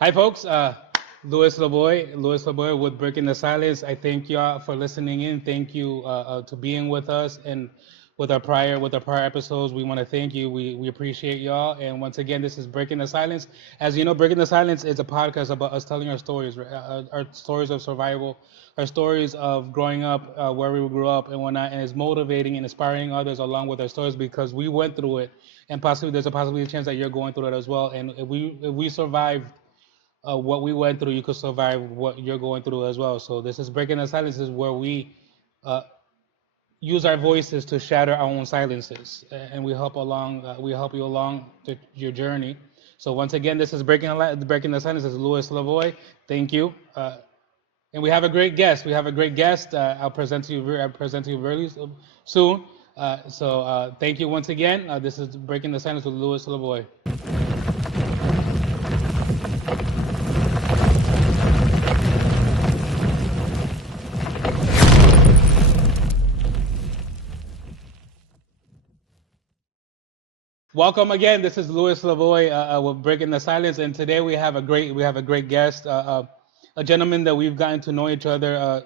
Hi, folks. Louis LeBoy with Breaking the Silence. I thank y'all for listening in. Thank you to being with us and with our prior episodes. We want to thank you. We appreciate y'all. And once again, this is Breaking the Silence. As you know, Breaking the Silence is a podcast about us telling our stories, right? Our stories of survival, our stories of growing up, where we grew up and whatnot, and it's motivating and inspiring others along with our stories because we went through it, and possibly there's a possibility chance that you're going through it as well. And if we survived what we went through, you could survive what you're going through as well. So this is Breaking the Silences, where we uh, use our voices to shatter our own silences, and we help you along your journey. So once again, this is Breaking the Silences. Louis Lavoy, thank you. And we have a great guest. We have a great guest. I'll present to you very soon. Thank you once again. This is Breaking the Silence with Louis Lavoy. Welcome again. This is Louis Lavoy with Breaking the Silence, and today we have a great guest, a gentleman that we've gotten to know each other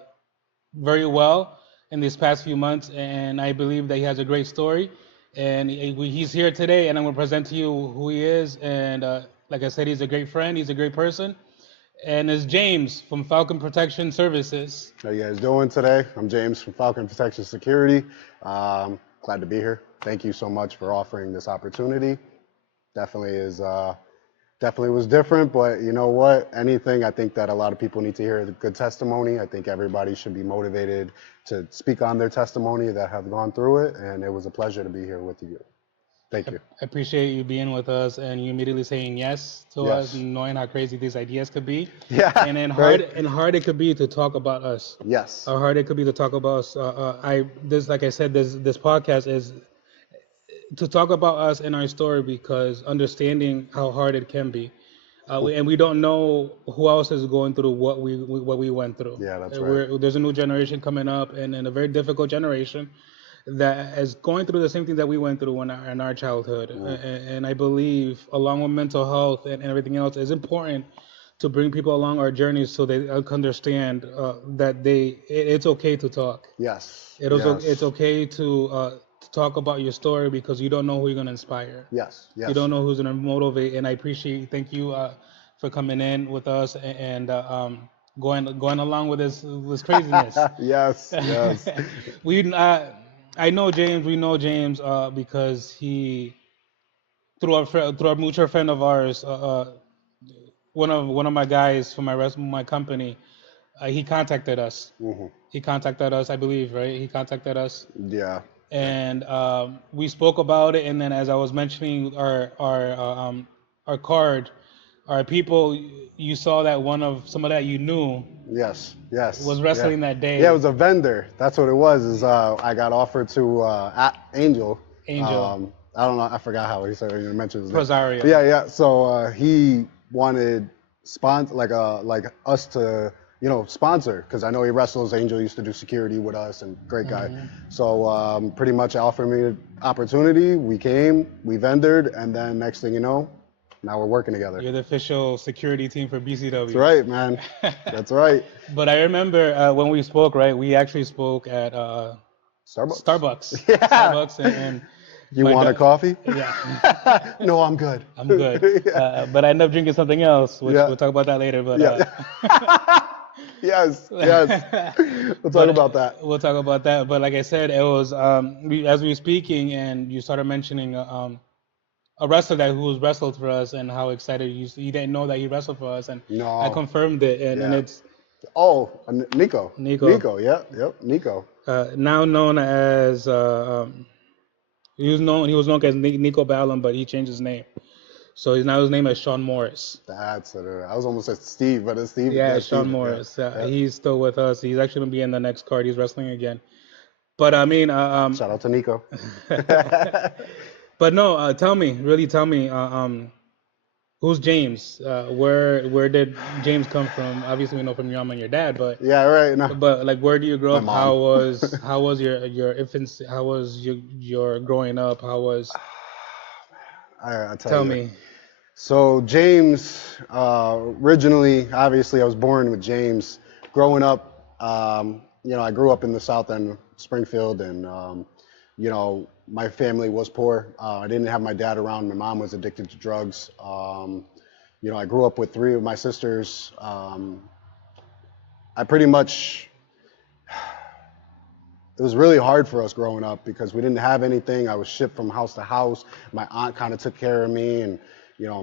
very well in these past few months, and I believe that he has a great story. And he's here today, and I'm going to present to you who he is. And like I said, he's a great friend. He's a great person, and it's James from Falcon Protection Services. How you guys doing today? I'm James from Falcon Protection Security. Glad to be here. Thank you so much for offering this opportunity. Definitely was different, but you know what? Anything, I think that a lot of people need to hear a good testimony. I think everybody should be motivated to speak on their testimony that have gone through it, and it was a pleasure to be here with you. Thank you. I appreciate you being with us and you immediately saying yes to us, Yes. knowing how crazy these ideas could be. Yeah. And then Right? hard it could be to talk about us. Yes. How hard it could be to talk about us. Like I said, this podcast is to talk about us and our story because understanding how hard it can be. And we don't know who else is going through what we went through. Yeah, that's right. There's a new generation coming up, and a very difficult generation that is going through the same thing that we went through in our childhood. And I believe, along with mental health and everything else, it's important to bring people along our journeys so they understand that it's okay to talk. Yes. It's Yes. okay to talk about your story because you don't know who you're gonna inspire. Yes. You Yes. don't know who's gonna motivate, and I appreciate. Thank you for coming in with us and going along with this craziness. Yes. Yes. we I know James. We know James because he through a mutual friend of ours. One of my guys from my company. He contacted us. Hmm. He contacted us, I believe, right? He contacted us, Yeah. and we spoke about it. And then, as I was mentioning, our card, our people, you saw that one of some of that you knew Yes, yes, was yeah, wrestling that yeah. It day. was a vendor. That's what it was. Is I got offered to Angel. Angel I don't know. I forgot how he said. He mentioned his name. Rosario. Yeah, yeah. So he wanted like us to sponsor because I know he wrestles. Angel used to do security with us and great guy. So pretty much offered me an opportunity. We came, we vendored, and then next thing you know, now we're working together. You're the official security team for BCW. That's right, man. That's right. But I remember when we spoke, right? We actually spoke at Starbucks. Starbucks. Yeah. Starbucks, and You want a coffee? Yeah. No, I'm good. I'm good. Yeah. But I ended up drinking something else, which Yeah. we'll talk about that later. But Yeah. Yes. Yes. We'll talk about that. We'll talk about that. But like I said, it was as we were speaking, and you started mentioning a wrestler who was wrestled for us, and how excited you didn't know that he wrestled for us, and I No. confirmed it, and Yeah. it's Oh, Nico. Nico, Nico. Yeah. Yep. Nico. now known as he was known as Nico Ballum, but he changed his name, so his name is Sean Morris. That's it. I was almost at Steve, but it's Steve. Yeah, Yeah, Sean Steve. Yeah. Morris. Yeah. He's still with us. He's actually gonna be in the next card. He's wrestling again. But I mean, Shout out to Nico. but no, really tell me, who's James? Where did James come from? Obviously, we know from your mom and your dad, but Yeah. Right. No. like, where do you grow My up? mom. How was your infancy? How was your growing up? How was? I tell Tell you. me. So James, originally, obviously, I was born with James. Growing up, I grew up in the South End of Springfield, and my family was poor. I didn't have my dad around. My mom was addicted to drugs. I grew up with three of my sisters. I pretty much It was really hard for us growing up because we didn't have anything. I was shipped from house to house. My aunt kind of took care of me, and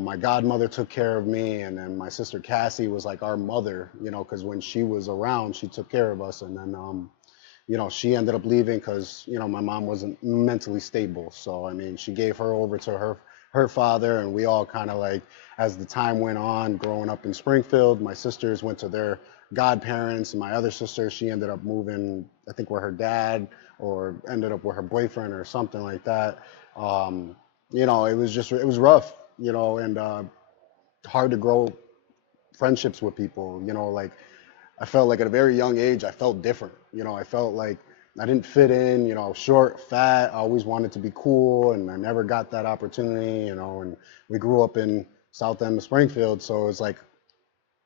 my godmother took care of me, and then my sister Cassie was like our mother, because when she was around, she took care of us, and then she ended up leaving because my mom wasn't mentally stable. So I mean, she gave her over to her father, and we all kind of like, as the time went on, growing up in Springfield, my sisters went to their godparents, and my other sister, she ended up moving, I think, with her dad, or ended up with her boyfriend or something like that. It was rough, and hard to grow friendships with people. Like I felt like at a very young age, I felt different. I felt like I didn't fit in. I was short, fat. I always wanted to be cool, and I never got that opportunity. And we grew up in South End of Springfield, so it's like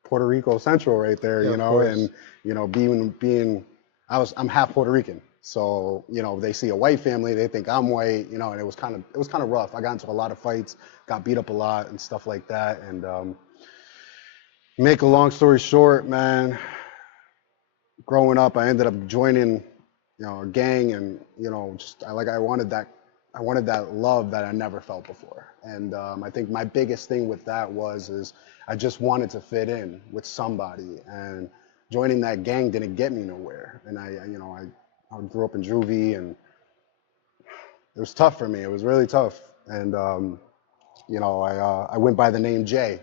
Puerto Rico Central right there. Yeah, of course. And being I'm half Puerto Rican, so they see a white family, they think I'm white. And it was kind of rough. I got into a lot of fights, got beat up a lot, and stuff like that. And make a long story short, man, growing up, I ended up joining, a gang, and I wanted that love that I never felt before. And I think my biggest thing with that is I just wanted to fit in with somebody, and joining that gang didn't get me nowhere. And I grew up in juvie, and it was tough for me. It was really tough. And I went by the name Jay.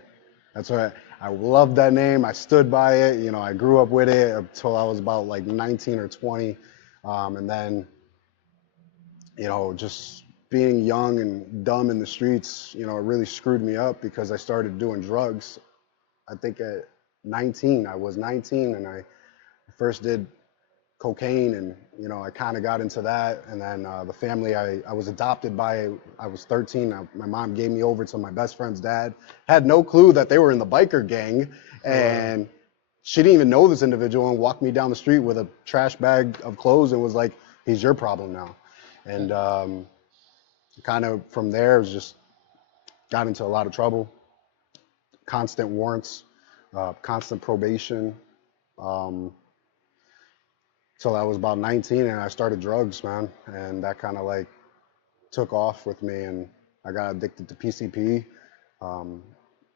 That's what I loved that name. I stood by it. I grew up with it until I was about like 19 or 20. And then, just being young and dumb in the streets, it really screwed me up because I started doing drugs. I think at 19, I was 19, and I first did cocaine, and I kind of got into that. And then the family I was adopted by, I was 13. My mom gave me over to my best friend's dad. Had no clue that they were in the biker gang, and she didn't even know this individual, and walked me down the street with a trash bag of clothes and was like, "He's your problem now." And kind of from there, it was just got into a lot of trouble, constant warrants, constant probation. Um, Till I was about 19, and I started drugs, man, and that kind of like took off with me, and I got addicted to PCP, um,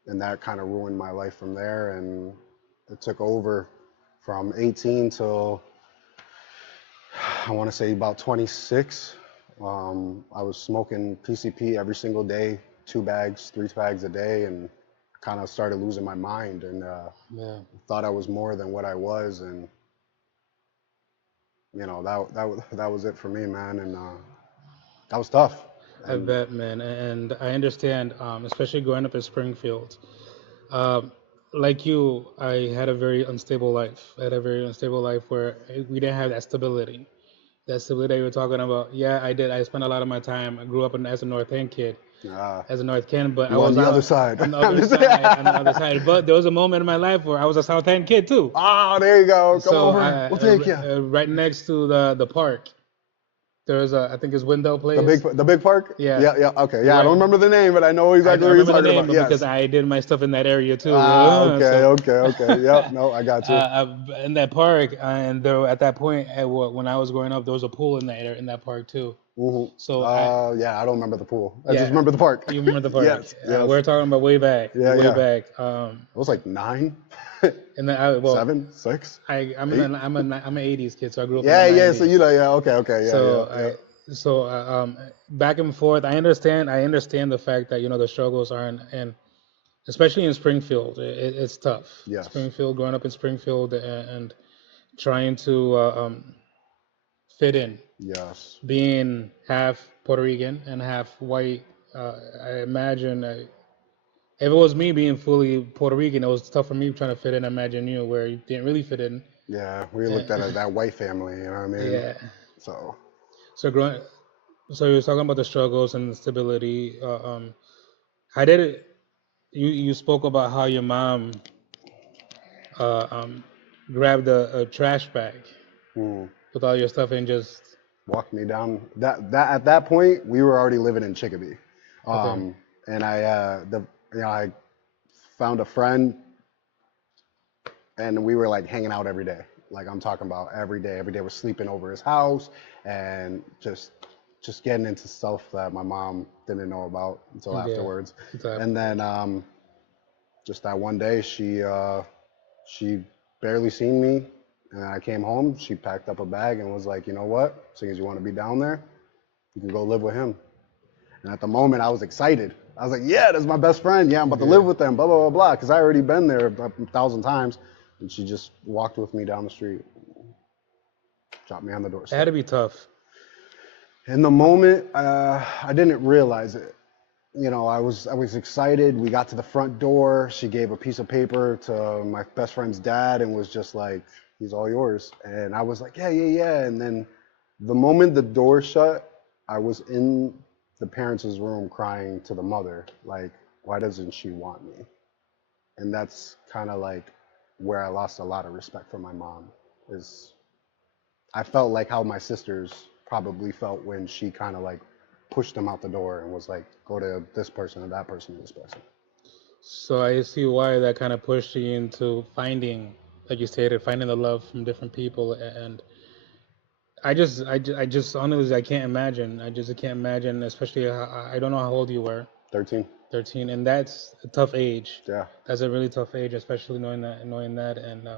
and that kind of ruined my life from there. And it took over from 18 till I want to say about 26. I was smoking PCP every single day, 2 bags, 3 bags a day, and kind of started losing my mind, and Yeah. thought I was more than what I was. And that was it for me, man. And that was tough. I And bet, man, and I understand, especially growing up in Springfield. Um, like you, I had a very unstable life. I had a very unstable life where we didn't have that stability. That stability you were talking about. Yeah, I did. I spent a lot of my time. I grew up as a North End kid, uh, as a North End, but I you on was the other out side. on the I'm other just- side, on the other side. But there was a moment in my life where I was a South End kid too. Oh, there you go. Come So over. We'll take you. right next to the park, there's I think it's Window Place. The big park. Yeah, Yeah, yeah. Okay, yeah. I don't right. remember the name, but I know I exactly what you're remember the talking name about. because Yes. I did my stuff in that area too. Ah, okay, So okay. Yep. No, I got you. in that park, and there at that point, when I was growing up, there was a pool in that area, in that park too. Hmm. So I Yeah. I don't remember the pool. I just yeah, remember the park. you remember the park? Yes. Yes. We're talking about way back, Yeah. way Yeah. back. It was like 9, And then I well, 7, 6, I'm 8. I'm an '80s kid, so I grew up in the Yeah. Yeah. So '90s. yeah. Okay. Yeah. So Yeah. Yeah. back and forth. I understand the fact that the struggles are and especially in Springfield, it's tough. Yes. Springfield, growing up in Springfield, and trying to fit in, Yes. being half Puerto Rican and half white. I imagine if it was me being fully Puerto Rican, it was tough for me trying to fit in. I imagine you where you didn't really fit in. Yeah. We looked at Uh, it, that white family. You know what I mean? yeah. So. So growing, so you were talking about the struggles and the stability. How did it? you spoke about how your mom uh, um, grabbed a trash bag Mm. with all your stuff and just Walked me down. That at that point, we were already living in Chicopee, okay, and I found a friend, and we were like hanging out every day. Like I'm talking about every day. Every day we're sleeping over his house, and just getting into stuff that my mom didn't know about until yeah, afterwards. And exactly. then just that one day, she barely seen me, and I came home. She packed up a bag and was like, you know what? Seeing as you want to be down there, you can go live with him. And at the moment, I was excited. I was like, yeah, that's my best friend. Yeah, I'm about to Yeah, live with them, blah, blah, blah, blah. Because I already been there a thousand times. And she just walked with me down the street, dropped me on the it had to doorstep. be tough. In the moment, I didn't realize it. You know, I was excited. We got to the front door. She gave a piece of paper to my best friend's dad and was just like, he's all yours. And I was like, yeah, yeah, yeah. And then the moment the door shut, I was in the parents' room crying to the mother, like, why doesn't she want me? And that's kind of like where I lost a lot of respect for my mom. Is I felt like how my sisters probably felt when she kind of like pushed them out the door and was like, go to this person and that person and this person. So I see why that kind of pushed you into finding, like you stated, finding the love from different people. And I just honestly, I can't imagine. I can't imagine, especially I don't know how old you were, 13. 13, and that's a tough age. Yeah. That's a really tough age, especially knowing that, and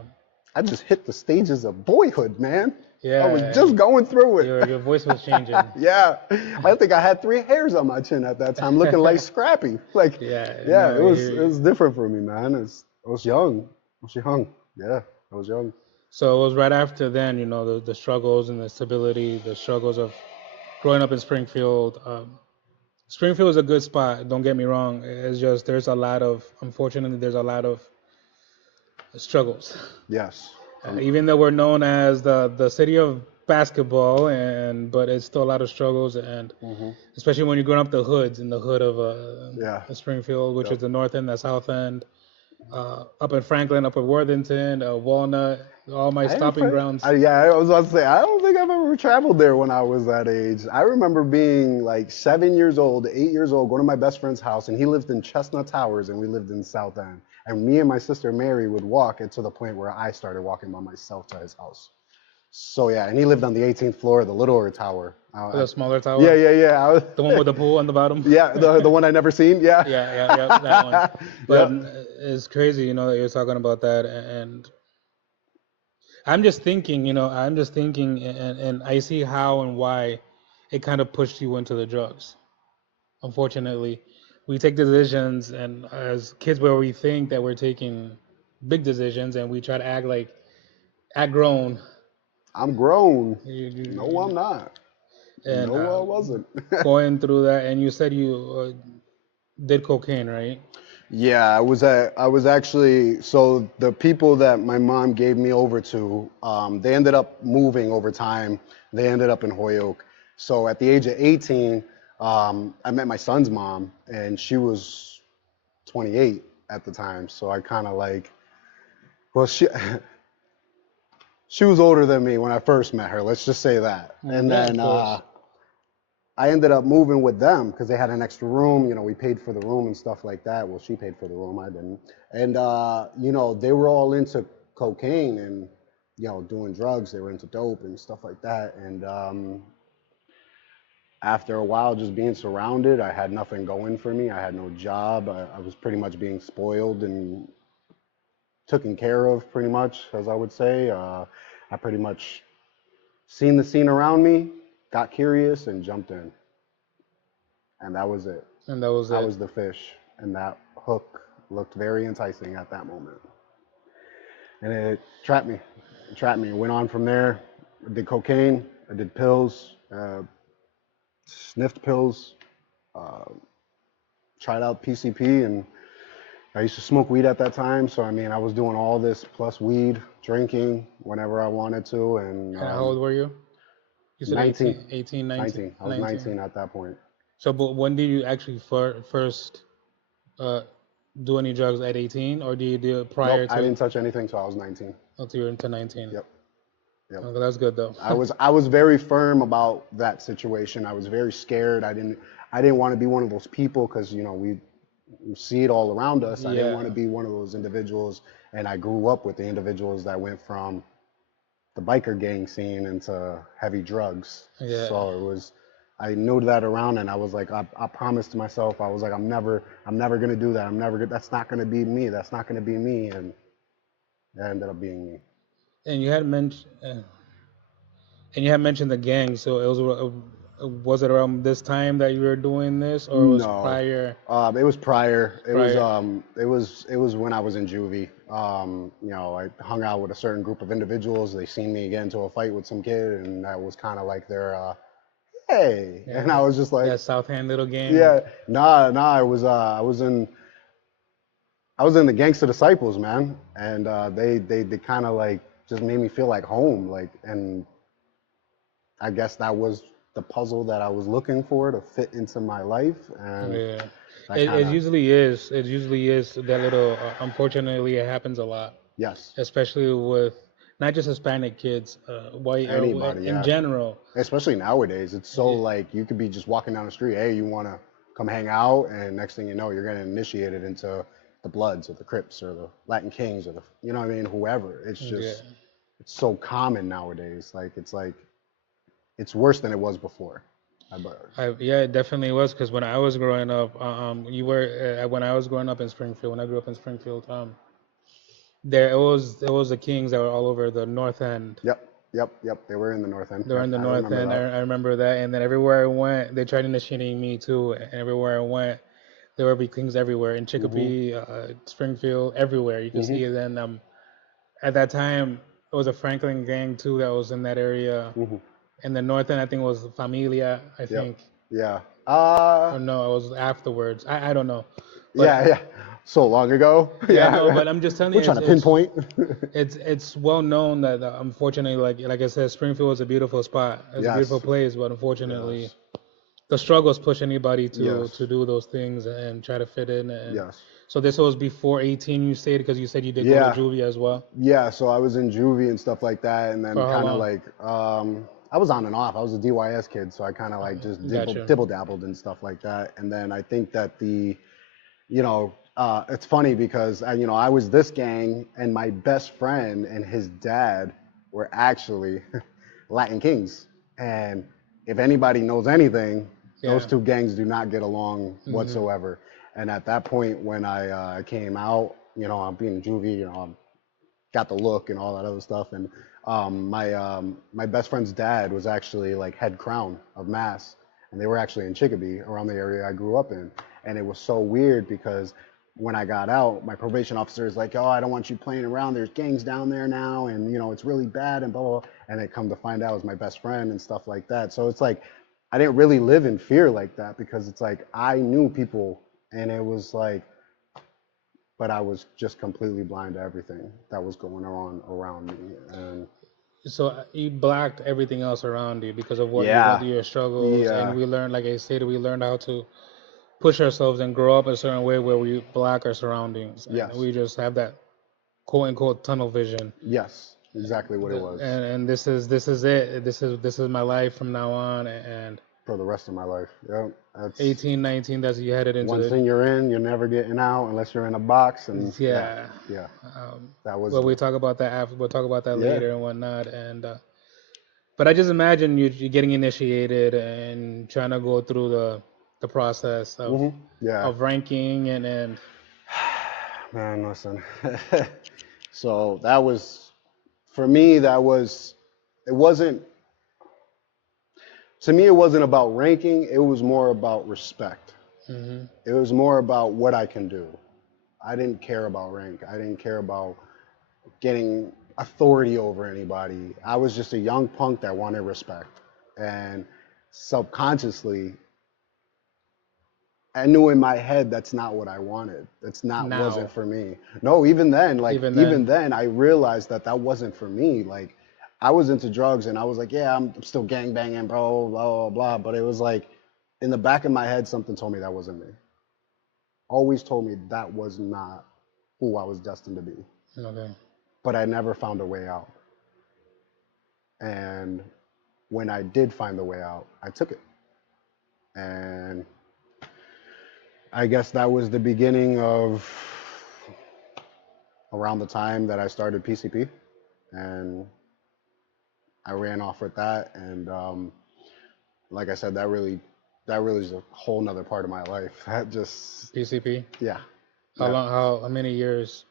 I just hit the stages of boyhood, man. I was yeah, just going through it. your voice was changing. Yeah. I think I had 3 hairs on my chin at that time, looking like Scrappy. Like, Yeah, yeah, no, it I was hear it you. was different for me, man. I was young. I was young. Yeah, I was young. So it was right after then, the struggles and the stability, the struggles of growing up in Springfield. Springfield is a good spot. Don't get me wrong. It's just unfortunately, there's a lot of struggles. Yes. Even though we're known as the city of basketball, but it's still a lot of struggles, and Mhm. especially when you're growing up the hoods in the hood of Yeah. Springfield, which Yep. is the north end, the south end, up in Franklin, up in Worthington, Walnut, all my stopping grounds. Yeah, I was about to say, I don't think I've ever traveled there when I was that age. I remember being like 7 years old, 8 years old, going to my best friend's house, and he lived in Chestnut Towers, and we lived in South End. And me and my sister Mary would walk, and to the point where I started walking by myself to his house. So yeah, and he lived on the 18th floor of the littler tower. The smaller Yeah, tower, yeah, yeah. the one with the pool on the bottom. Yeah, the one I never seen. Yeah. Yeah, yeah, yeah, that one. But Yep. it's crazy, that you're talking about that, and I'm just thinking, and I see how and why it kind of pushed you into the drugs. Unfortunately, we take decisions, and as kids, where we think that we're taking big decisions, and we try to act grown. I'm grown. You, No, you, I'm not. and No, I wasn't. going through that, and you said you did cocaine, right? Yeah, I was actually, so the people that my mom gave me over to, they ended up moving over time. They ended up in Holyoke. So at the age of 18, I met my son's mom, and she was 28 at the time. So I kind of like, well, she was older than me when I first met her. Let's just say that. And Yeah, of then course. I ended up moving with them because they had an extra room. You know, we paid for the room and stuff like that. Well, she paid for the room, I didn't. And they were all into cocaine and doing drugs. They were into dope and stuff like that. And after a while, just being surrounded, I had nothing going for me. I had no job. I was pretty much being spoiled and taken care of, pretty much, as I would say. I pretty much seen the scene around me, got curious, and jumped in. And that was it. And that was I it. was the fish, and that hook looked very enticing at that moment. And it trapped me. It trapped me. It went on from there. I did cocaine. I did pills. Sniffed pills. Uh, tried out PCP, and I used to smoke weed at that time. So I mean, I was doing all this plus weed, drinking whenever I wanted to, and And how old were you? You said 19, 18, 18, 19, 19. I was 19. 19 at that point. So, but when did you actually first uh, do any drugs at 18, or do you do it Nope, prior I to didn't touch anything till I was 19. until you're into 19? Yep, yep. Okay, that's good though. I was very firm about that situation. I was very scared. I didn't want to be one of those people because we see it all around us. I didn't want to Yeah, be one of those individuals, and I grew up with the individuals that went from the biker gang scene into heavy drugs. yeah. So I knew that around, and I was like, I promised myself, I was like, I'm never gonna do that. That's not gonna be me. That's not gonna be me, and that ended up being me. And you had mentioned the gang, so was it around this time that you were doing this, or was No, prior? it was prior. Prior. It was when I was in juvie. I hung out with a certain group of individuals. They seen me get into a fight with some kid, and that was kind of like their hey, Yeah, and I was just like, that South Hand little gang. yeah, nah. I was in the Gangster Disciples, man, and they kind of like just made me feel like home, like, and I guess that was the puzzle that I was looking for to fit into my life, and Yeah, that kind it of usually is. It usually is that little. Unfortunately, it happens a lot, yes, especially with not just Hispanic kids, white or anybody, in yeah. general. Especially nowadays, it's so Yeah, like you could be just walking down the street, hey, you want to come hang out, and next thing you know, you're getting initiated into the Bloods or the Crips or the Latin Kings or the, you know what I mean, whoever. It's yeah. just, it's so common nowadays. Like it's worse than it was before. But Yeah, it definitely was because when I was growing up, you were when I was growing up in Springfield. When I grew up in Springfield, there was the Kings that were all over the North End. yep. They were in the North End. They were Yep, in the I North remember End. that. I remember that, and then everywhere I went, they tried initiating me too. And everywhere I went, there would be Kings everywhere in Mhm. Chicopee, Springfield, everywhere. You could see Mhm. it. Then at that time, it was a Franklin gang too that was in that area. Mhm. In the North End, I think it was Familia. I Yep. think, Yeah. or no, it was afterwards. I don't know, but Yeah. So long ago. yeah, no, Yeah. but I'm just telling We're you, trying to pinpoint. it's well known that unfortunately, like I said, Springfield is a beautiful spot. It's a beautiful Yes. place, but unfortunately, Yes. the struggles push anybody to Yes. do those things and try to fit in. And Yes. so this was before 18. You stayed because you said you did go to Yeah. juvie as well. Yeah. So I was in juvie and stuff like that, and then For how kind of long? like I was on and off. I was a DYS kid, so I kind of like just Gotcha. dibble dabbled and stuff like that. And then I think that it's funny because I was this gang, and my best friend and his dad were actually Latin Kings. And if anybody knows anything, those Yeah. two gangs do not get along Hmm. whatsoever. And at that point, when I came out, I'm being juvie, got the look and all that other stuff. And my best friend's dad was actually like head crown of Mass, and they were actually in Chicopee, around the area I grew up in. And it was so weird because when I got out, my probation officer is like, "Oh, I don't want you playing around. There's gangs down there now, and it's really bad and blah blah." Blah. And they come to find out it was my best friend and stuff like that. So it's like I didn't really live in fear like that because it's like I knew people, and it was like, but I was just completely blind to everything that was going on around me. And So you blocked everything else around you because of what you went yeah, through, your struggles, and yeah, we learned, like I stated, we learned how to push ourselves and grow up a certain way where we block our surroundings, and yes, we just have that quote unquote tunnel vision. yes, exactly what it was And this is it. This is my life from now on. And for the rest of my life. Yep, that's 18, 19, that's you headed into one the thing you're in, you're never getting out unless you're in a box. And yeah, yeah. yeah, Um, that was well, we talk about that after. We'll talk about that yeah, later and whatnot. And but I just imagine you getting initiated and trying to go through the process yeah. of ranking and Man, listen. So that was for me. It wasn't to me. It wasn't about ranking. It was more about respect. hmm It was more about what I can do. I didn't care about rank. I didn't care about getting authority over anybody. I was just a young punk that wanted respect. And subconsciously, I knew in my head that's not what I wanted. That's not wasn't now, for me. No, even then, even then. even then, I realized that that wasn't for me. Like, I was into drugs, and I was like, yeah, I'm still gang banging, bro, blah blah blah. But it was like, in the back of my head, something told me that wasn't me. always told me that was not who I was destined to be. Okay. But I never found a way out. And when I did find the way out, I took it. And I guess that was the beginning of around the time that I started PCP. And I ran off with that. And like I said, that really is a whole nother part of my life. That just, PCP. yeah. How Yeah. long? How many years?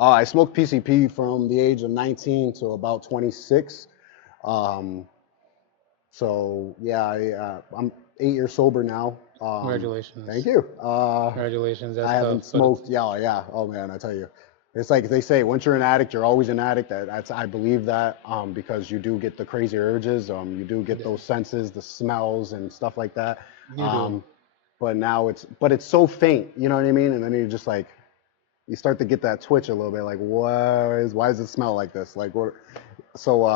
I smoked PCP from the age of 19 to about 26. Um, so yeah, I'm 8 years sober now. Congratulations. Thank you. Congratulations. That's I haven't tough, but it's smoked. Yeah, yeah. Oh man, I tell you, it's like they say, once you're an addict, you're always an addict. I believe that because you do get the crazy urges. You do get those senses, the smells and stuff like that. you do. But now it's so faint. You know what I mean? And then you're just like, you start to get that twitch a little bit. Like, why does it smell like this? Like what? So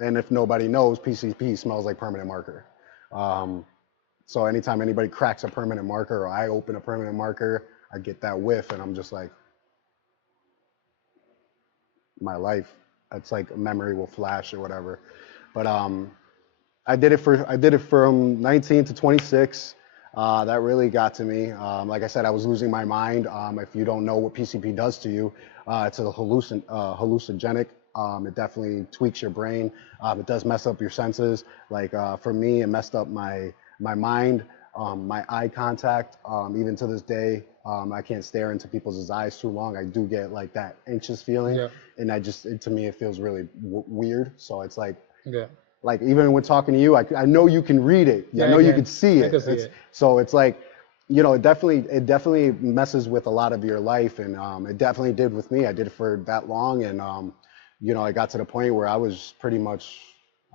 and if nobody knows, PCP smells like permanent marker. Um, so anytime anybody cracks a permanent marker or I open a permanent marker, I get that whiff and I'm just like, my life. It's like a memory will flash or whatever. But I did it from 19 to 26. That really got to me. Like I said, I was losing my mind. If you don't know what PCP does to you, it's a hallucinogenic. It definitely tweaks your brain. It does mess up your senses. Like for me, it messed up my mind, my eye contact. Even to this day, I can't stare into people's eyes too long. I do get like that anxious feeling, Yeah. and to me, it feels really weird. So it's Yeah. like even when talking to you, I know you can read it. Yeah, I know I you can. can see I it. can see it. So it's like, it definitely messes with a lot of your life, and it definitely did with me. I did it for that long, and I got to the point where I was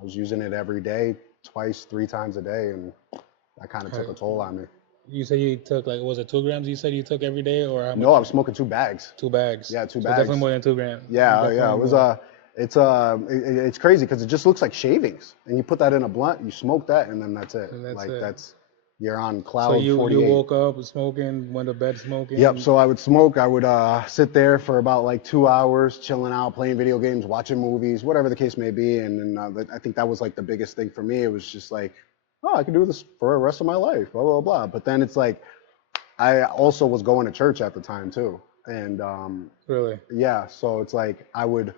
using it every day, twice, 3 times a day, and that kind of took a toll on me. You said you took like, was it 2 grams? You said you took every day, or how No, much? I was smoking 2 bags. 2 bags. Yeah, two So definitely bags. more than 2 grams. Yeah, yeah. It Definitely was more. it's crazy because it just looks like shavings, and you put that in a blunt, you smoke that, and then that's it. And that's Like it. you're on So cloud you 48. woke up smoking, went to bed Yep. smoking. So I would smoke. I would sit there for about like 2 hours, chilling out, playing video games, watching movies, whatever the case may be. And then I think that was like the biggest thing for me. It was just like, oh, I can do this for the rest of my life, blah blah blah. But then it's like, I also was going to church at the time too, and Really? yeah. So it's like I would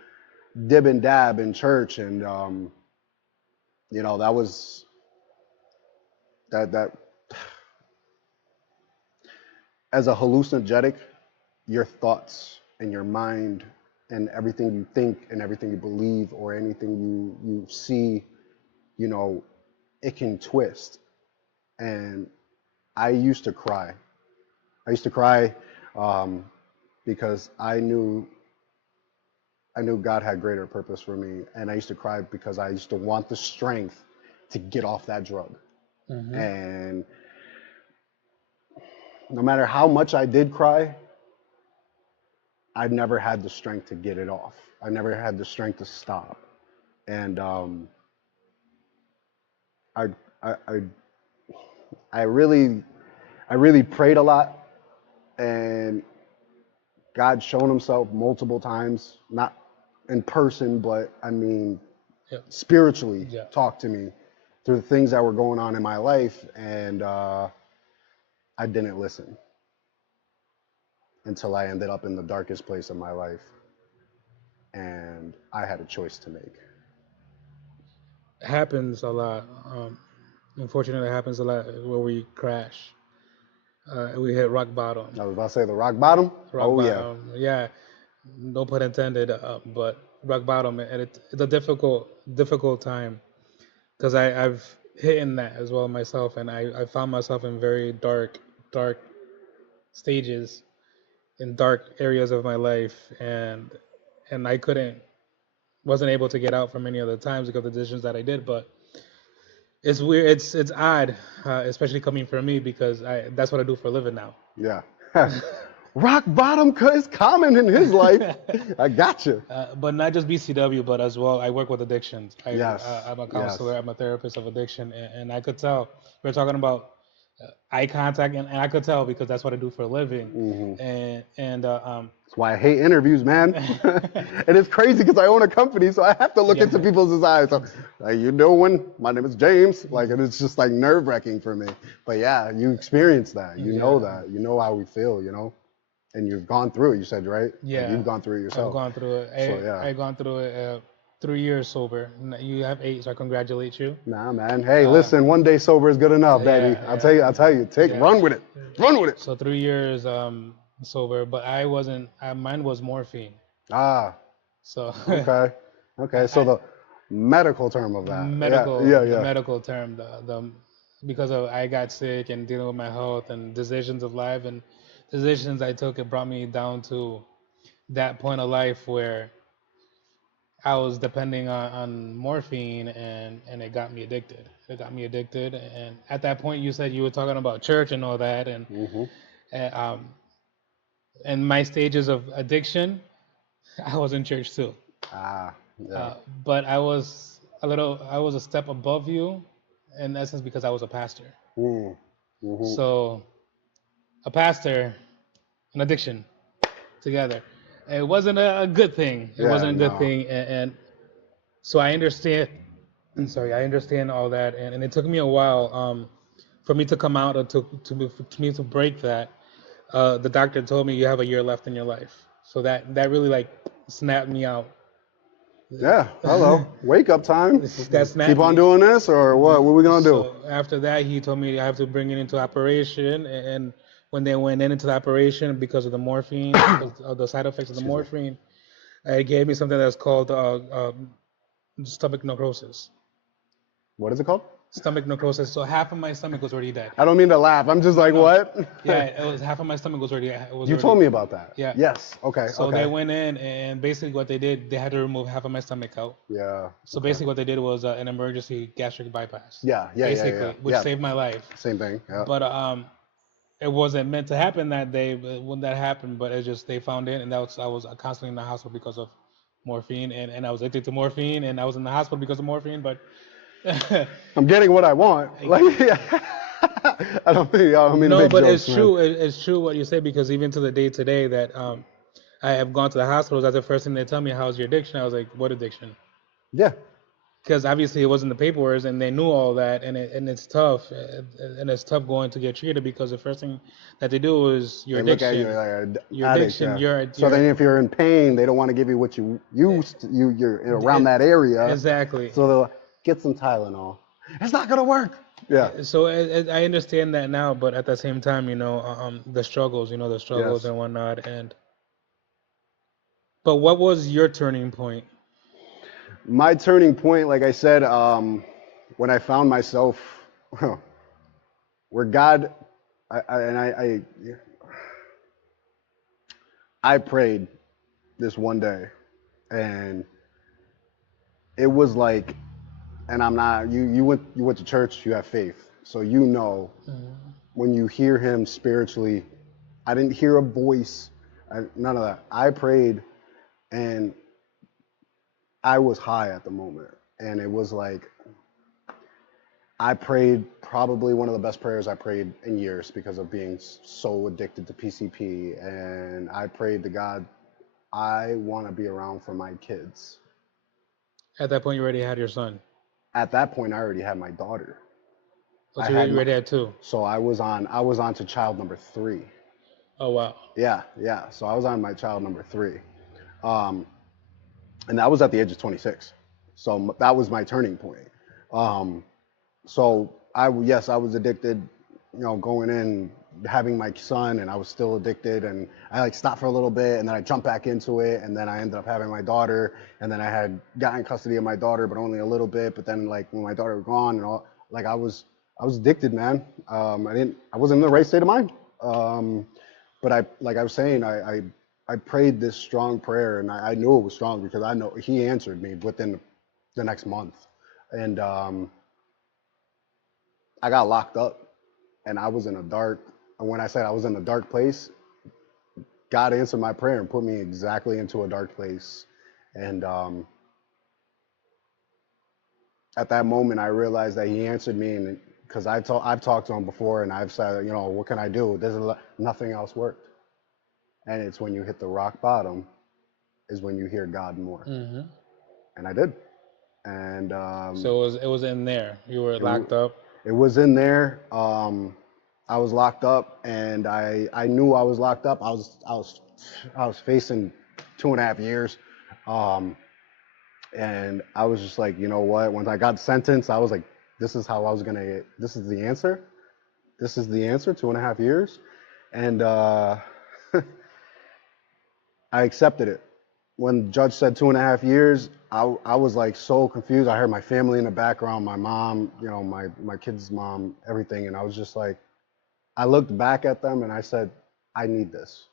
dib and dab in church, and that was that as a hallucinogenic, your thoughts and your mind and everything you think and everything you believe or anything you see, you know, it can twist. And I used to cry. I used to cry um, because I knew God had greater purpose for me, and I used to cry because I used to want the strength to get off that drug. Mm-hmm. And no matter how much I did cry, I never had the strength to get it off. I never had the strength to stop. And I, I, I, I really prayed a lot, and God shown Himself multiple times, not in person, but I mean, Yep. spiritually, Yeah. talked to me through the things that were going on in my life, and I didn't listen until I ended up in the darkest place of my life, and I had a choice to make. Happens a lot. Unfortunately, it happens a lot where we crash. We hit rock bottom. I was about to say the rock bottom. Rock Oh yeah, bottom. Yeah, no pun intended. But rock bottom, and it's a difficult time because I've hit in that as well myself, and I found myself in very dark stages in dark areas of my life, and I wasn't able to get out from many other times because of the decisions that I did. But it's weird. It's odd, especially coming from me because that's what I do for a living now. yeah. Rock bottom is common in his life. I got you. But not just BCW, but as well, I work with addictions. Yes, I'm a yes. counselor. I'm a therapist of addiction, and I could tell we are talking about eye contact, and I could tell because that's what I do for a living. Hmm. And That's why I hate interviews, man. And it's crazy because I own a company, so I have to look yeah, into people's eyes. So, like, you doing? My name is James. Like, and it's just like nerve wracking for me. But yeah, you experience that. You know yeah, that. You know how we feel. And you've gone through it. You said right. Like yeah. you've gone through it I've yourself. gone through it. So yeah. I gone through it. 3 years sober. You have 8, so I congratulate you. Nah, man. Hey, Uh, listen. One day sober is good enough, baby. yeah, I'll tell you. yeah, I'll tell you. yeah. Run with it. Run with it. So 3 years sober, but I wasn't. Mine was morphine. Ah. So Okay. Okay. So I, the medical term of that. Yeah. medical, Yeah. the Yeah. medical term, the because of I got sick and dealing with my health and decisions of life and decisions I took, it brought me down to that point of life where I was depending on morphine and it got me addicted. It got me addicted, and at that point, you said you were talking about church and all that, Mm-hmm. and and my stages of addiction, I was in church too. Ah. Yeah. Uh, but I was a step above you, in essence, because I was a pastor. Mm. Mm-hmm. So a pastor, an addiction together. It wasn't a good thing. It Yeah. wasn't a good No. thing, and so I understand. I'm sorry, I understand all that, and it took me a while for me to come out or to me to break that. The doctor told me you have a year left in your life, so that really like snapped me out. Yeah. Hello. Wake up time. That Keep snapped on me. doing this or what? What we gonna do? So after that, he told me I have to bring it into operation, and when they went into the operation because of the morphine, because of the side effects of the Excuse me. morphine, it gave me something that's called stomach necrosis. What is it called? Stomach necrosis. So half of my stomach was already dead. I don't mean to laugh. I'm just No, like, no. what? Yeah, it was half of my stomach was already. It was You told already. me about that. Yeah. Yes. Okay. So they Okay. went in and basically what they did, they had to remove half of my stomach out. Yeah. So Okay. basically what they did was an emergency gastric bypass. Yeah. Yeah. Yeah. Yeah. Basically, which Yeah. saved my life. Same thing. Yeah. But it wasn't meant to happen that day when that happened. But it just they found it, and I was constantly in the hospital because of morphine, and I was addicted to morphine, and I was in the hospital because of morphine. But I'm getting what I want. Like, yeah. I don't mean to no, make but jokes, it's man. true. It's true what you say because even to the day today that I have gone to the hospitals. That's the first thing they tell me. How's your addiction? I was like, what addiction? Yeah. Because obviously it wasn't the paperwork, and they knew all that, and it's tough, and it's tough going to get treated because the first thing that they do is They look at you like an your addict. addiction, Yeah. So then, if you're in pain, they don't want to give you what you used. You're around that area. exactly. So they'll get some Tylenol. It's not gonna work. Yeah. So I understand that now, but at the same time, the struggles, the struggles Yes. and whatnot, and but what was your turning point? My turning point, like I said, when I found myself, where God, I prayed this one day, and it was like, and I'm not you went to church, you have faith, so when you hear Him spiritually, I didn't hear a voice, none of that. I prayed, and I was high at the moment, and it was like I prayed probably one of the best prayers I prayed in years because of being so addicted to PCP. And I prayed to God, I want to be around for my kids. At that point, you already had your son. At that point, I already had my daughter. Oh, I so you had already had two. So I was on to child number 3. Oh wow. Yeah, yeah. So I was on my child number 3, um, and that was at the age of 26. So that was my turning point. Um, so yes, I was addicted, going in, having my son, and I was still addicted, and I like stopped for a little bit, and then I jumped back into it, and then I ended up having my daughter, and then I had gotten custody of my daughter, but only a little bit. But then like when my daughter was gone and all, like I was addicted, man. I wasn't in the right state of mind. But like I was saying, I prayed this strong prayer, and I knew it was strong because I know He answered me within the next month, and I got locked up, and I was in a dark. And when I said I was in a dark place, God answered my prayer and put me exactly into a dark place. And at that moment, I realized that He answered me, and because I've talked to him before, and I've said, you know, what can I do? Nothing else worked, and it's when you hit the rock bottom is when you hear God more, Mm-hmm. and I did, and So it was in there. You were it w- locked up. it was in there. I was locked up, and I knew I was locked up. I was facing 2.5 years, um, and I was just like, you know what? When I got sentenced, I was like, this is how I was gonna. This is the answer. This is the answer. 2.5 years, and I accepted it. When the judge said 2.5 years, I was like so confused. I heard my family in the background, my mom, you know, my kid's mom, everything, and I was just like, I looked back at them and I said, I need this.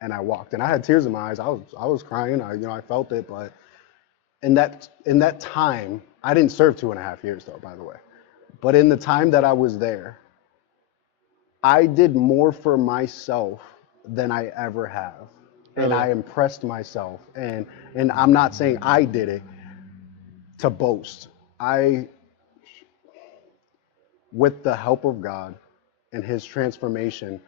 And I walked, and I had tears in my eyes. I was crying. I felt it, but in that time, I didn't serve 2.5 years though, by the way. But in the time that I was there, I did more for myself than I ever have. And Really? I impressed myself. And I'm not saying I did it to boast. I, with the help of God and his transformation,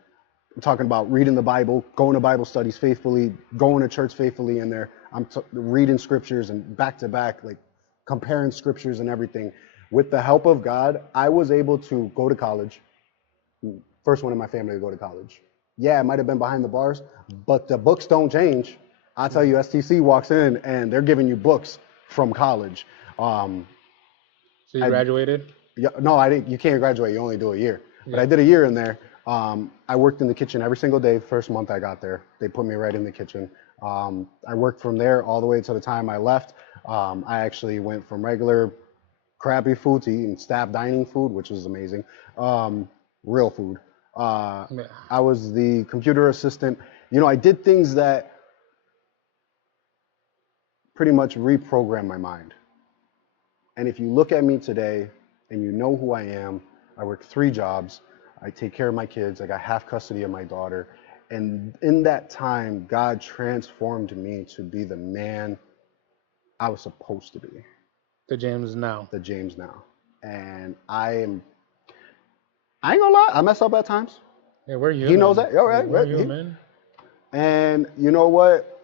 I'm talking about reading the Bible, going to Bible studies faithfully, going to church faithfully in there. Reading scriptures and back to back, like comparing scriptures and everything. With the help of God, I was able to go to college. First one in my family to go to college. Yeah, it might have been behind the bars, but the books don't change. I tell you, STC walks in and they're giving you books from college. Um, So you I graduated? Yeah, no, I didn't. You can't graduate. You only do a year. But I Yeah. did a year in there. I worked in the kitchen every single day. First month I got there, they put me right in the kitchen. I worked from there all the way to the time I left. I actually went from regular crappy food to eating staff dining food, which was amazing. Real food. Uh, Yeah. I was the computer assistant. You know, I did things that pretty much reprogrammed my mind. And if you look at me today and you know who I am, I work 3 jobs. I take care of my kids. I got half custody of my daughter. And in that time, God transformed me to be the man I was supposed to be, The James now. the James now. And I ain't gonna lie, I mess up at times. Yeah, we're He knows human. that. All right, We're right. human. And you know what?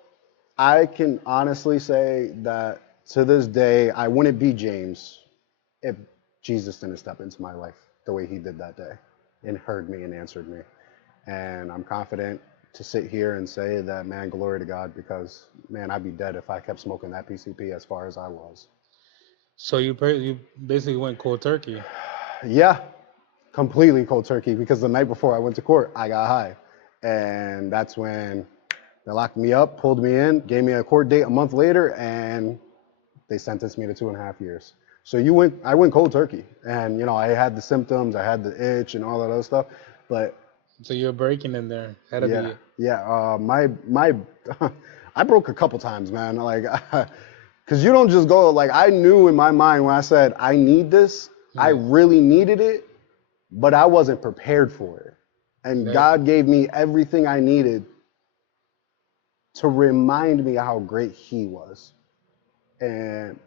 I can honestly say that to this day, I wouldn't be James if Jesus didn't step into my life the way he did that day and heard me and answered me. And I'm confident to sit here and say that, man, glory to God, because, man, I'd be dead if I kept smoking that PCP as far as I was. So you basically went cold turkey. Yeah, completely cold turkey, because the night before I went to court, I got high. And that's when they locked me up, pulled me in, gave me a court date a month later, and they sentenced me to 2.5 years. So I went cold turkey, and I had the symptoms, I had the itch, and all that other stuff. But So you're breaking in there. Had to yeah, be. yeah, my, I broke a couple times, man. Like, because you don't just go like I knew in my mind when I said I need this, I Yeah. really needed it, but I wasn't prepared for it, and That, God gave me everything I needed to remind me how great He was, and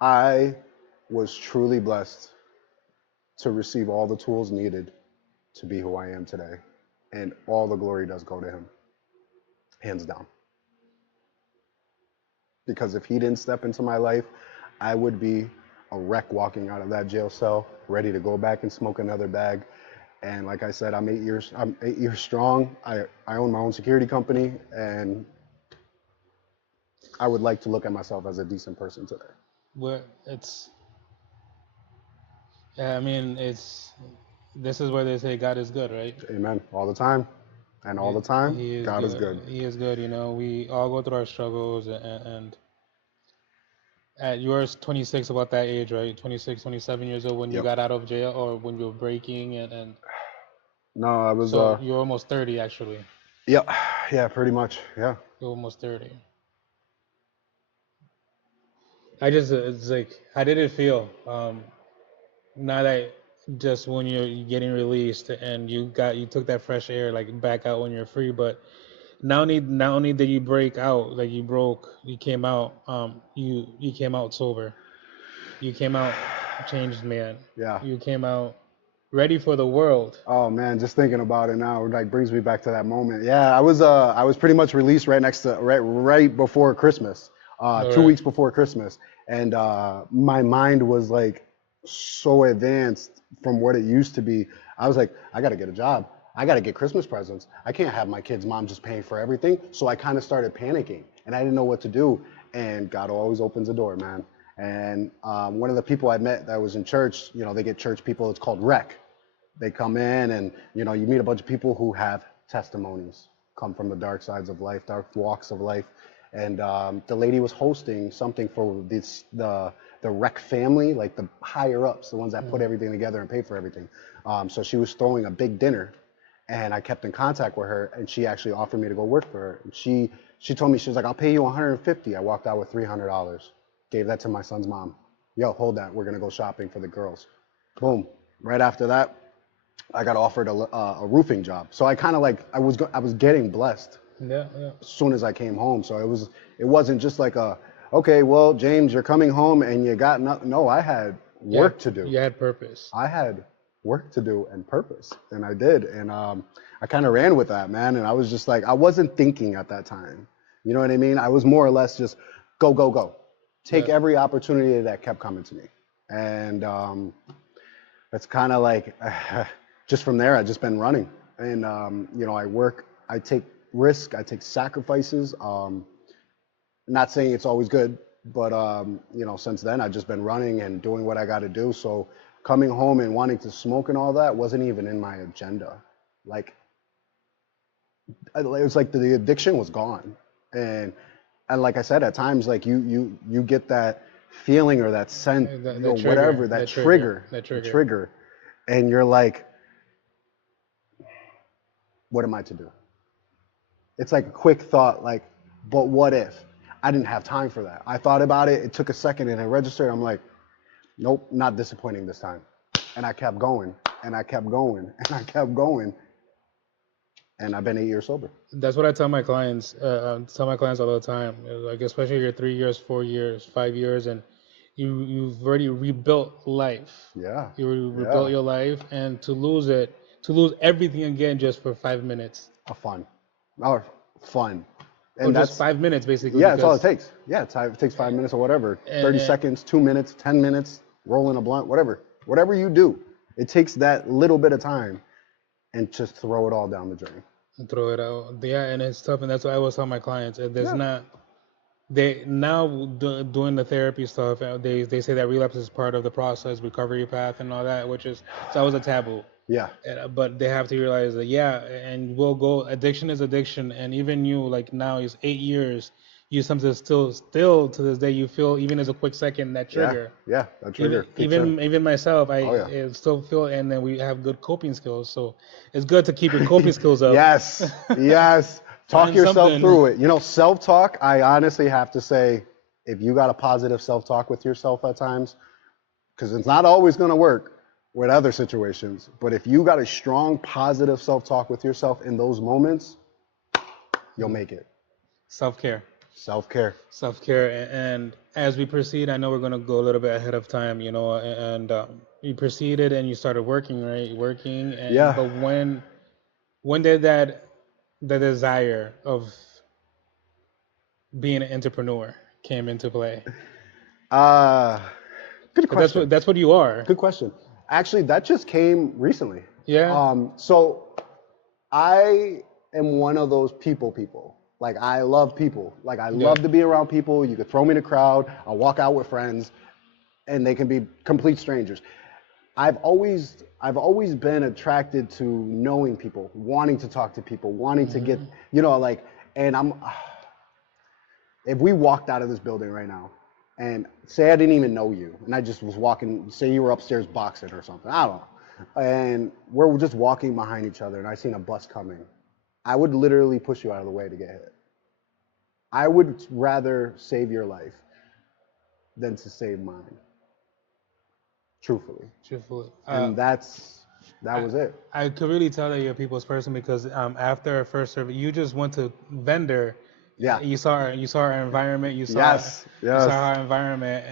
I was truly blessed to receive all the tools needed to be who I am today. And all the glory does go to him, hands down. Because if he didn't step into my life, I would be a wreck walking out of that jail cell, ready to go back and smoke another bag. And like I said, I'm 8 years strong. I own my own security company, and I would like to look at myself as a decent person today. where it's. Yeah, I mean, it's. This is where they say God is good, right? Amen. All the time. And all the time, He is God is good. good. He is good. We all go through our struggles, and at yours, 26, about that age, right? 26, 27 years old when you Yep. got out of jail, or when you were breaking, and No, I was so you're almost 30 actually. yeah, yeah, pretty much. Yeah. You're almost 30. I just it's like how did it feel? Now that just when you're getting released and you took that fresh air like back out when you're free, but not only did you break out, like you came out, you came out sober. You came out changed man. Yeah. You came out ready for the world. Oh man, just thinking about it now, like brings me back to that moment. Yeah, I was pretty much released right before Christmas, All 2 weeks right. before Christmas, and my mind was like so advanced from what it used to be. I was like, I got to get a job. I got to get Christmas presents. I can't have my kid's mom just paying for everything. So I kind of started panicking, and I didn't know what to do. And God always opens a door, man. And one of the people I met that was in church, you know, they get church people. It's called rec. They come in and, you know, you meet a bunch of people who have testimonies, come from the dark sides of life, dark walks of life. And the lady was hosting something for the rec family, like the higher ups, the ones that put everything together and pay for everything. So she was throwing a big dinner, and I kept in contact with her, and she actually offered me to go work for her. And she told me, she was like, I'll pay you 150. I walked out with $300, gave that to my son's mom. Yo, hold that. We're gonna go shopping for the girls. Boom. Right after that, I got offered a roofing job. So I kind of like I was getting blessed Yeah, yeah. as soon as I came home. So it wasn't just like okay, well, James, you're coming home and you got nothing. No, I had Yeah, work to do. you had purpose. I had work to do and purpose, and I did. And I kind of ran with that, man. And I was just like, I wasn't thinking at that time. You know what I mean? I was more or less just go, go, go. Take Yeah. every opportunity that kept coming to me. And that's kind of like, just from there, I've just been running. And, you know, I take risk, I take sacrifices. Not saying it's always good, but, you know, since then, I've just been running and doing what I got to do. So coming home and wanting to smoke and all that wasn't even in my agenda. Like, it was like the addiction was gone. And like I said, at times, like you get that feeling or that sense, The, you the know, trigger, whatever, that the trigger, trigger, the the trigger. trigger, and you're like, what am I to do? It's like a quick thought, like, but what if? I didn't have time for that. I thought about it. It took a second and it registered. I'm like, nope, not disappointing this time. And I kept going and I kept going and I kept going. And I've been 8 years sober. That's what I tell my clients. Tell my clients all the time. Like especially your 3 years, 4 years, 5 years, and you've already rebuilt life. Yeah. You Yeah. rebuilt your life, and to lose everything again just for 5 minutes, A fun. Or fun. or And just that's, 5 minutes basically, yeah, it's all it because takes. Yeah, it takes 5 minutes or whatever. and, 30 and seconds, 2 minutes, 10 minutes, rolling a blunt, whatever. Whatever you do, it takes that little bit of time and just throw it all down the drain. throw it out. Yeah, and it's tough, and that's what I always tell my clients. There's Yeah. not they now doing the therapy stuff. They say that relapse is part of the process, recovery path, and all that, which is it's always a taboo. Yeah. But they have to realize that yeah, and we'll go. Addiction is addiction, and even you, like now, is 8 years. You sometimes still to this day, you feel even as a quick second that Yeah. trigger. Yeah. That Even trigger kicks in. even myself, Oh, yeah. still feel, and then we have good coping skills. So it's good to keep your coping skills up. Yes. Yes. Talk Find yourself something. through it. You know, self talk, I honestly have to say, if you got a positive self talk with yourself at times, because it's not always going to work with other situations, but if you got a strong positive self talk with yourself in those moments, you'll make it. Self care. Self care. Self care. And as we proceed, I know we're gonna go a little bit ahead of time, and you proceeded and you started working, right? Working, and Yeah. but when did that the desire of being an entrepreneur came into play? Uh, good 'Cause question. that's what you are. Good question. Actually, that just came recently. Yeah. So I am one of those people. Like I love people. Like I Yeah. love to be around people. You could throw me in a crowd. I'll walk out with friends, and they can be complete strangers. I've always been attracted to knowing people, wanting to talk to people, wanting to get, like, and if we walked out of this building right now and say I didn't even know you and I just was walking, say you were upstairs boxing or something, I don't know, and we're just walking behind each other and I seen a bus coming, I would literally push you out of the way to get hit. I would rather save your life than to save mine, truthfully. Truthfully. And that was it. I could really tell that you're a people's person because after our first survey, you just went to vendor. Yeah. You saw our environment. Yes. You saw Yes. our environment,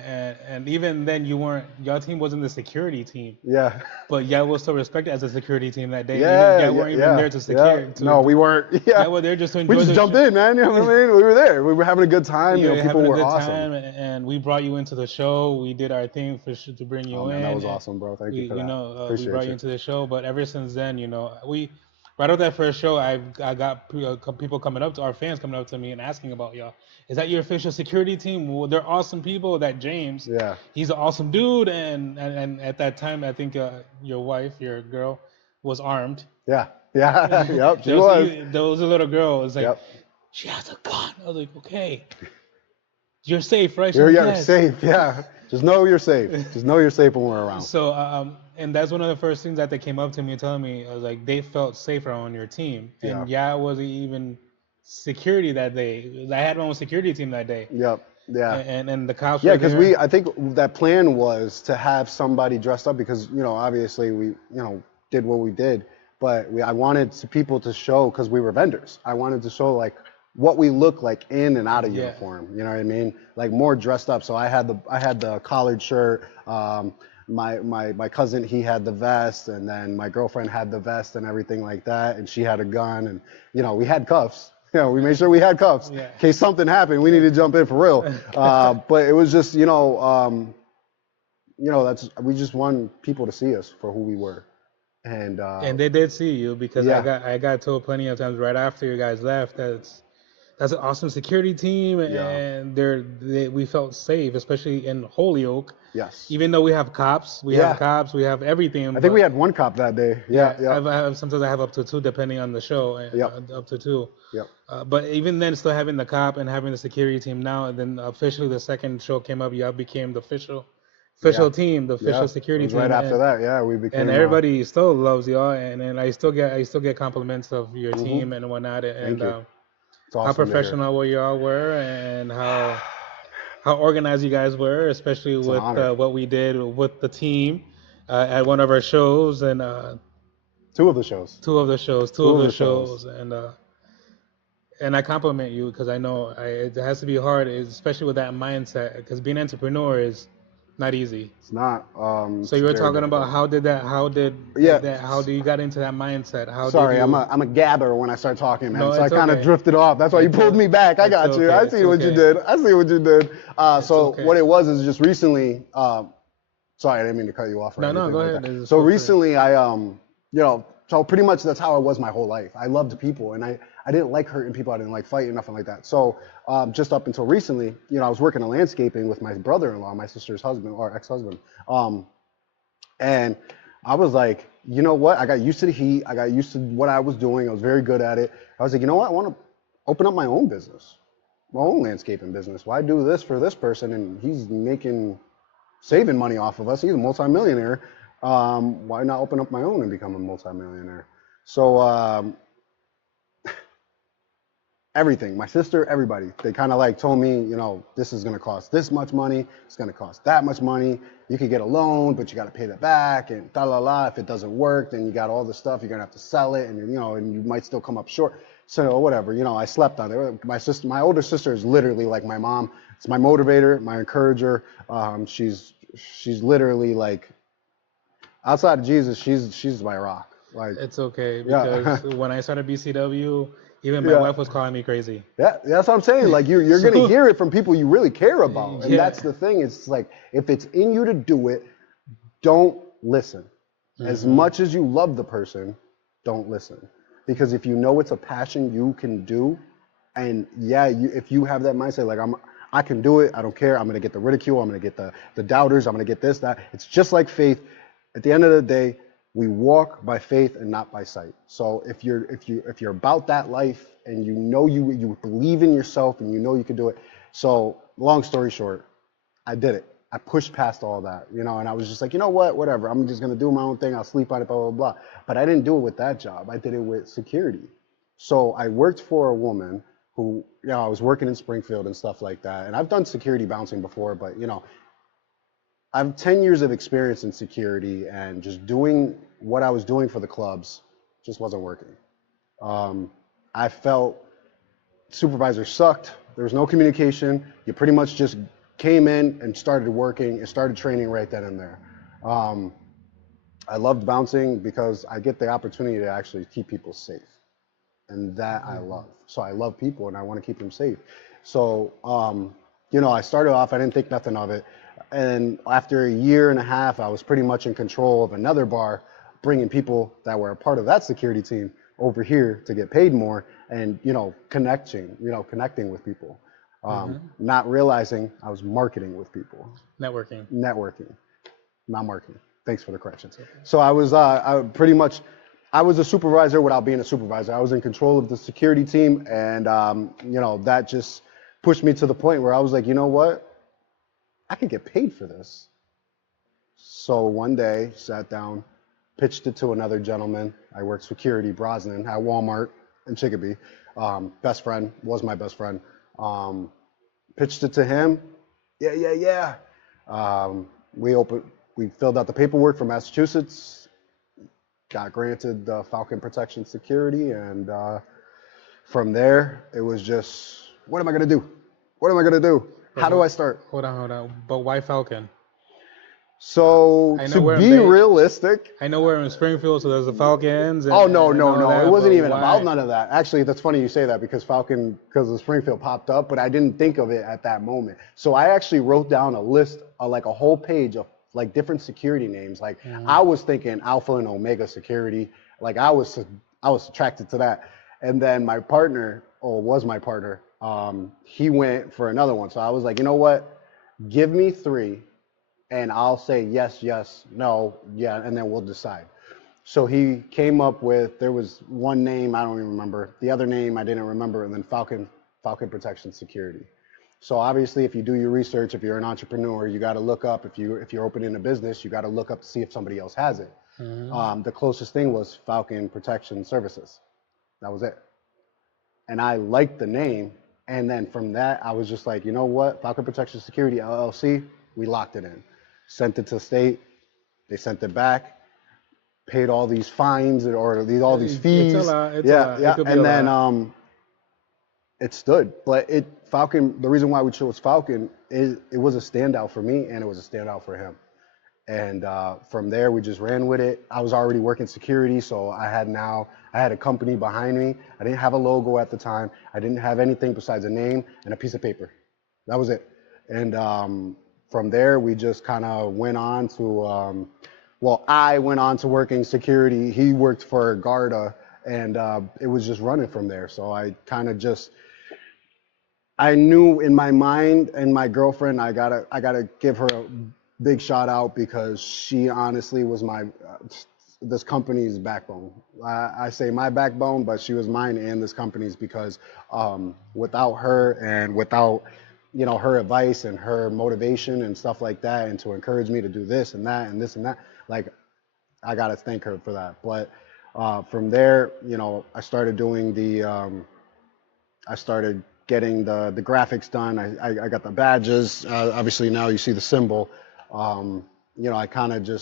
and even then, you weren't. Your team wasn't the security team, Yeah. but y'all was still respected as a security team that day. Even Yeah. y'all Yeah. weren't even Yeah. there to Yeah. secure No, we to. weren't. Yeah. Y'all were there just to We enjoy just the jumped show. in, man. You know what I mean? We were there. We were having a good time. You were People having a were good awesome. time, and we brought you into the show. We did our thing to bring Oh you man, that in, was and awesome, bro. Thank we, you for that. we Appreciate brought you you. into the show. But ever since then, we right after that first show, I got people coming up to our fans coming up to me and asking about y'all. Is that your official security team? Well, they're awesome people. That James, Yeah. he's an awesome dude, and at that time, I think your wife, your girl, was armed. Yeah. Yeah. Yep. She there was was. there was a little girl. It was like, Yep. she has a gun. I was like, okay, you're safe, right? She's You're like, yeah, yes. safe. Yeah. Just know you're safe. Just know you're safe when we're around. So, and that's one of the first things that they came up to me and telling me, like, they felt safer on your team. Yeah. And yeah, it wasn't even security that day. I had my own security team that day. Yep. Yeah. And the cops Yeah, were because there. I think that plan was to have somebody dressed up because, obviously we, did what we did, but I wanted people to show, because we were vendors, I wanted to show like what we look like in and out of Yeah. uniform. You know what I mean? Like more dressed up. So I had the collared shirt. My cousin, he had the vest, and then my girlfriend had the vest and everything like that, and she had a gun, and we had cuffs. We made sure we had cuffs Yeah. in case something happened. We needed to jump in for real. But it was just, we just want people to see us for who we were, and And they did see you because yeah. I got told plenty of times right after you guys left that's an awesome security team, Yeah. and we felt safe, especially in Holyoke. Yes. Even though we have cops, we have everything. I think we had one cop that day. Yeah. Yeah. Sometimes I have up to two, depending on the show. Yep. Up to two. Yep. But even then, still having the cop and having the security team now, and then officially the second show came up, y'all became the official Yeah. team, the official Yeah. security It was team. right after that. Yeah, we became. And everybody still loves y'all, and I still get compliments of your Mhm. team and whatnot, Thank and you. It's how awesome to hear. professional y'all were, and how organized you guys were, especially It's an with honor. what we did with the team at one of our shows, and Two of the shows. two of the shows, and I compliment you because I know it has to be hard, especially with that mindset, because being an entrepreneur is not easy. It's not. So It's you were very talking about difficult. how do you got into that mindset? How did Sorry, I'm you? a gabber when I start talking, man. No, So I it's kind of okay. drifted off. That's why you It's pulled me back. I it's got you. okay, I it's see what you okay. did. I see what you did. So okay. what it was is just recently. Sorry, I didn't mean to cut you off or No, anything go like ahead. that. Just So feel free. recently, so pretty much that's how I was my whole life. I loved people, and I didn't like hurting people. I didn't like fighting, nothing like that. So just up until recently, I was working in landscaping with my brother-in-law, my sister's husband or ex-husband. And I was like, you know what? I got used to the heat. I got used to what I was doing. I was very good at it. I was like, you know what? I want to open up my own business, my own landscaping business. Why do this for this person? And he's saving money off of us. He's a multimillionaire. Why not open up my own and become a multimillionaire? So everything, my sister, everybody, they kind of like told me, this is going to cost this much money. It's going to cost that much money. You could get a loan, but you got to pay that back, and If it doesn't work, then you got all this stuff. You're going to have to sell it, and and you might still come up short. So whatever, I slept on it. My older sister is literally like my mom. It's my motivator, my encourager. She's literally like, outside of Jesus, she's my rock. Like, It's okay yeah. because when I started BCW, even my Yeah. wife was calling me crazy. Yeah, that's what I'm saying. Like you're So- gonna hear it from people you really care about, and Yeah. that's the thing. It's like if it's in you to do it, don't listen. As much as you love the person, don't listen, because if you know it's a passion you can do, and if you have that mindset, like I can do it. I don't care. I'm gonna get the ridicule. I'm gonna get the doubters. I'm gonna get this, that. It's just like faith. At the end of the day, we walk by faith and not by sight. So if you're about that life and you believe in yourself and you can do it. So long story short, I did it. I pushed past all that, and I was just like, whatever. I'm just gonna do my own thing. I'll sleep on it, blah, blah, blah. But I didn't do it with that job. I did it with security. So I worked for a woman who, I was working in Springfield and stuff like that. And I've done security bouncing before, but I have 10 years of experience in security and just doing what I was doing for the clubs just wasn't working. Um, I felt supervisors sucked. There was no communication. You pretty much just came in and started working and started training right then and there. Um, I loved bouncing because I get the opportunity to actually keep people safe, and that I love. So I love people and I want to keep them safe. So, I started off, I didn't think nothing of it. And after a year and a half, I was pretty much in control of another bar, bringing people that were a part of that security team over here to get paid more and, connecting with people. Not realizing I was marketing with people, Networking. networking, not marketing. Thanks for the correction. So I was a supervisor without being a supervisor. I was in control of the security team, and that just pushed me to the point where I was like, you know what? I can get paid for this. So one day, sat down, pitched it to another gentleman. I worked security, Brosnan, at Walmart in Chicopee. Best friend, was my best friend. Pitched it to him. Yeah, yeah, yeah. We filled out the paperwork for Massachusetts, got granted the Falcon Protection Security, and from there, it was just, what am I gonna do? What am I gonna do? How do I start? Hold on. But why Falcon? So I know to we're in be realistic, I know we're in Springfield, so there's the Falcons. oh no, and no, all no, that, it wasn't but even why? about none of that. Actually, that's funny you say that because of Springfield popped up, but I didn't think of it at that moment. So I actually wrote down a list, like a whole page of like different security names. Like I was thinking Alpha and Omega Security. Like I was attracted to that. And then my partner, or was my partner, he went for another one. So I was like, you know what? Give me three, and I'll say yes, yes, no, yeah, and then we'll decide. So he came up with, there was one name I don't even remember, the other name I didn't remember, and then Falcon Protection Security. So obviously, if you do your research, if you're an entrepreneur, you got to look up. If you're opening a business, you got to look up to see if somebody else has it. The closest thing was Falcon Protection Services. That was it. And I liked the name. And then from that, I was just like, you know what? Falcon Protection Security LLC. We locked it in. Sent it to the state. They sent it back. Paid all these fines or all these fees. It's a lot. It's a Yeah, lot. It yeah. could be And a then lot. it stood. But Falcon. The reason why we chose Falcon is it was a standout for me and it was a standout for him. And from there, we just ran with it. I was already working security, so I had a company behind me. I didn't have a logo at the time. I didn't have anything besides a name and a piece of paper. That was it. And from there, we just kind of went on to, I went on to working security. He worked for Garda, and it was just running from there. So I kind of I knew in my mind, and my girlfriend, I gotta give her a big shout out because she honestly was this company's backbone. I say my backbone, but she was mine and this company's because without her and without her advice and her motivation and stuff like that, and to encourage me to do this and that and this and that, like I gotta thank her for that. But from there, I started doing I started getting the graphics done. I got the badges. Obviously now you see the symbol. I kind of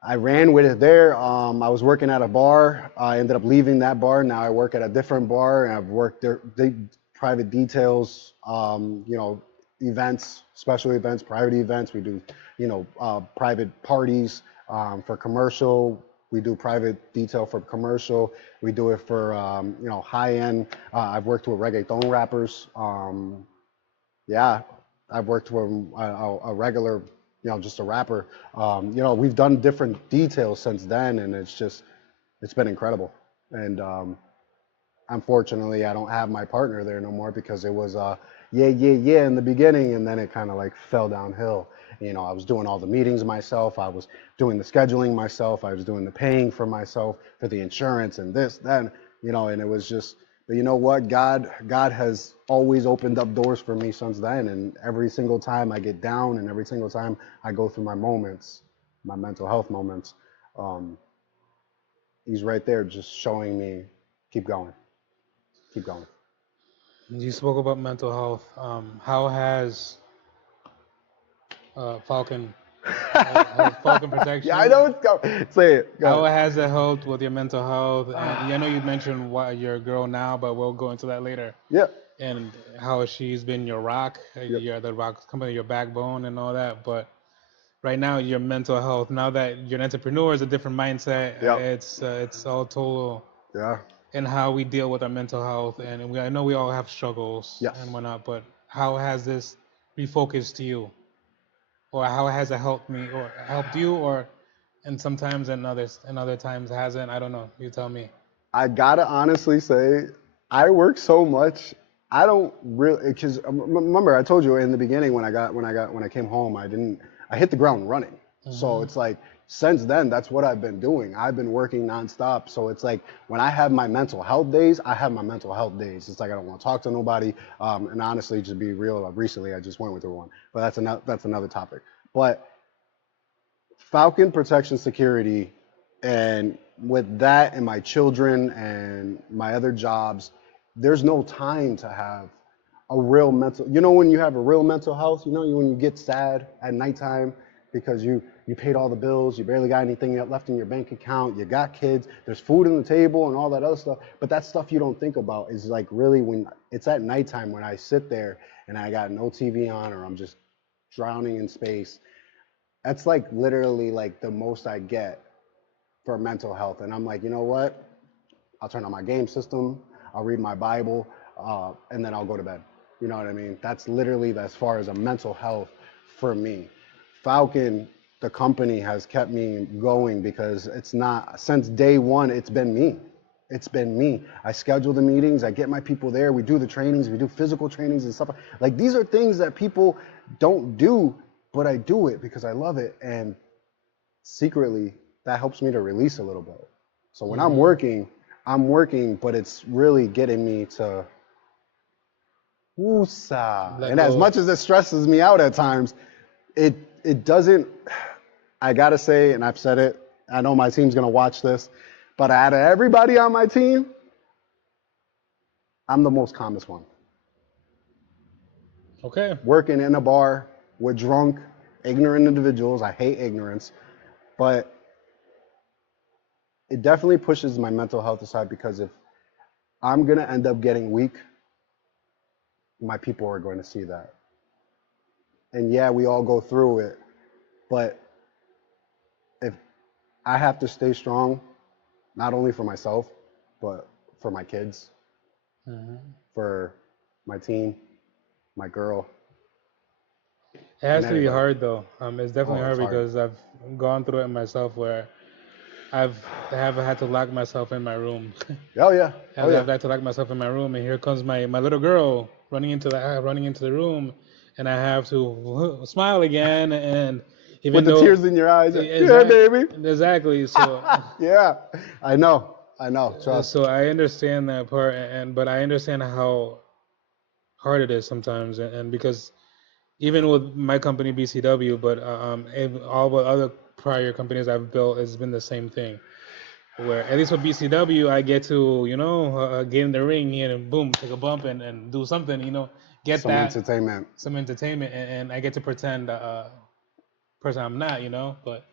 I ran with it there. I was working at a bar. I ended up leaving that bar. Now I work at a different bar, and I've worked there, private details, events, special events, private events. We do, private parties for commercial. We do private detail for commercial. We do it for, high end. I've worked with reggaeton rappers. Yeah, I've worked with a regular, just a rapper. We've done different details since then, and it's been incredible. And unfortunately, I don't have my partner there no more because it was yeah in the beginning, and then it kind of like fell downhill. I was doing all the meetings myself. I was doing the scheduling myself. I was doing the paying for myself for the insurance and this, then, and it was just, but you know what? God has always opened up doors for me since then. And every single time I get down and every single time I go through my moments, my mental health moments, he's right there just showing me, keep going, keep going. You spoke about mental health. How has Falcon Falcon Yeah, I Protection. know it's going. Say it. Go How ahead. has it helped with your mental health? And I know you mentioned why you're a girl now, but we'll go into that later. Yep. And how she's been your rock, Yep. you're the rock company, your backbone, and all that. But right now, your mental health. Now that you're an entrepreneur, is a different mindset. Yep. It's all total Yeah. in how we deal with our mental health. And I know we all have struggles and Yes. whatnot. But how has this refocused you, or how has it helped me, or helped you, or and sometimes and other times hasn't. I don't know. You tell me. I gotta honestly say, I work so much. I don't really because remember I told you in the beginning when I came home I hit the ground running. So Hmm. it's like since then that's what I've been doing. I've been working nonstop. So it's like when I have my mental health days, I have my mental health days. It's like I don't want to talk to nobody. And honestly, just be real. Recently, I just went with one, but that's another topic. But Falcon Protection Security, and with that and my children and my other jobs, there's no time to have a real mental. You know when you have a real mental health. You know when you get sad at nighttime because you paid all the bills, you barely got anything left in your bank account, you got kids, there's food on the table and all that other stuff. But that stuff you don't think about is like really when it's at nighttime when I sit there and I got no TV on or I'm just drowning in space. That's like literally like the most I get for mental health. And I'm like, you know what? I'll turn on my game system, I'll read my Bible, and then I'll go to bed. You know what I mean? That's literally as far as a mental health for me. Falcon, the company, has kept me going because it's not, since day one, it's been me. It's been me. I schedule the meetings, I get my people there, we do the trainings, we do physical trainings and stuff. Like these are things that people don't do, but I do it because I love it. And secretly, that helps me to release a little bit. So when Hmm. I'm working, but it's really getting me to woosah. Let And as go. much as it stresses me out at times, it it doesn't. I gotta say, and I've said it. I know my team's gonna watch this, but out of everybody on my team, I'm the most calmest one. Okay. Working in a bar with drunk, ignorant individuals. I hate ignorance, but it definitely pushes my mental health aside because if I'm gonna end up getting weak, my people are going to see that. And yeah, we all go through it, but if I have to stay strong, not only for myself, but for my kids, Hmm. for my team, my girl, It and has to be anybody. hard though. It's definitely Oh, it's hard hard. because I've gone through it myself where I've have had to lock myself in my room. Oh yeah, oh I've yeah. had to lock myself in my room, and here comes my little girl running into the room, and I have to smile again. And With even the though tears in your eyes, yeah, baby. exactly, Yeah, I know, I know. Trust. so I understand that part, and but I understand how hard it is sometimes, and because even with my company BCW, but all the other prior companies I've built has been the same thing. Where at least with BCW, I get to get in the ring and boom, take a bump and do something, get Some that entertainment. some entertainment, and I get to pretend person I'm not, but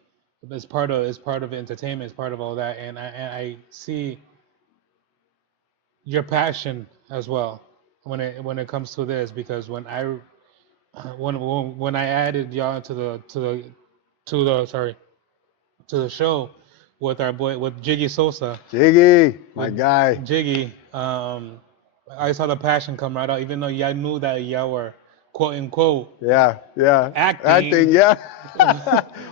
it's part of entertainment, it's part of all that, and I see your passion as well when it comes to this because when I added y'all to the sorry to the show with our boy with Jiggy Sosa Jiggy, my with guy. Jiggy, I saw the passion come right out, even though y'all knew that y'all were quote unquote Yeah, yeah. Acting, acting. yeah.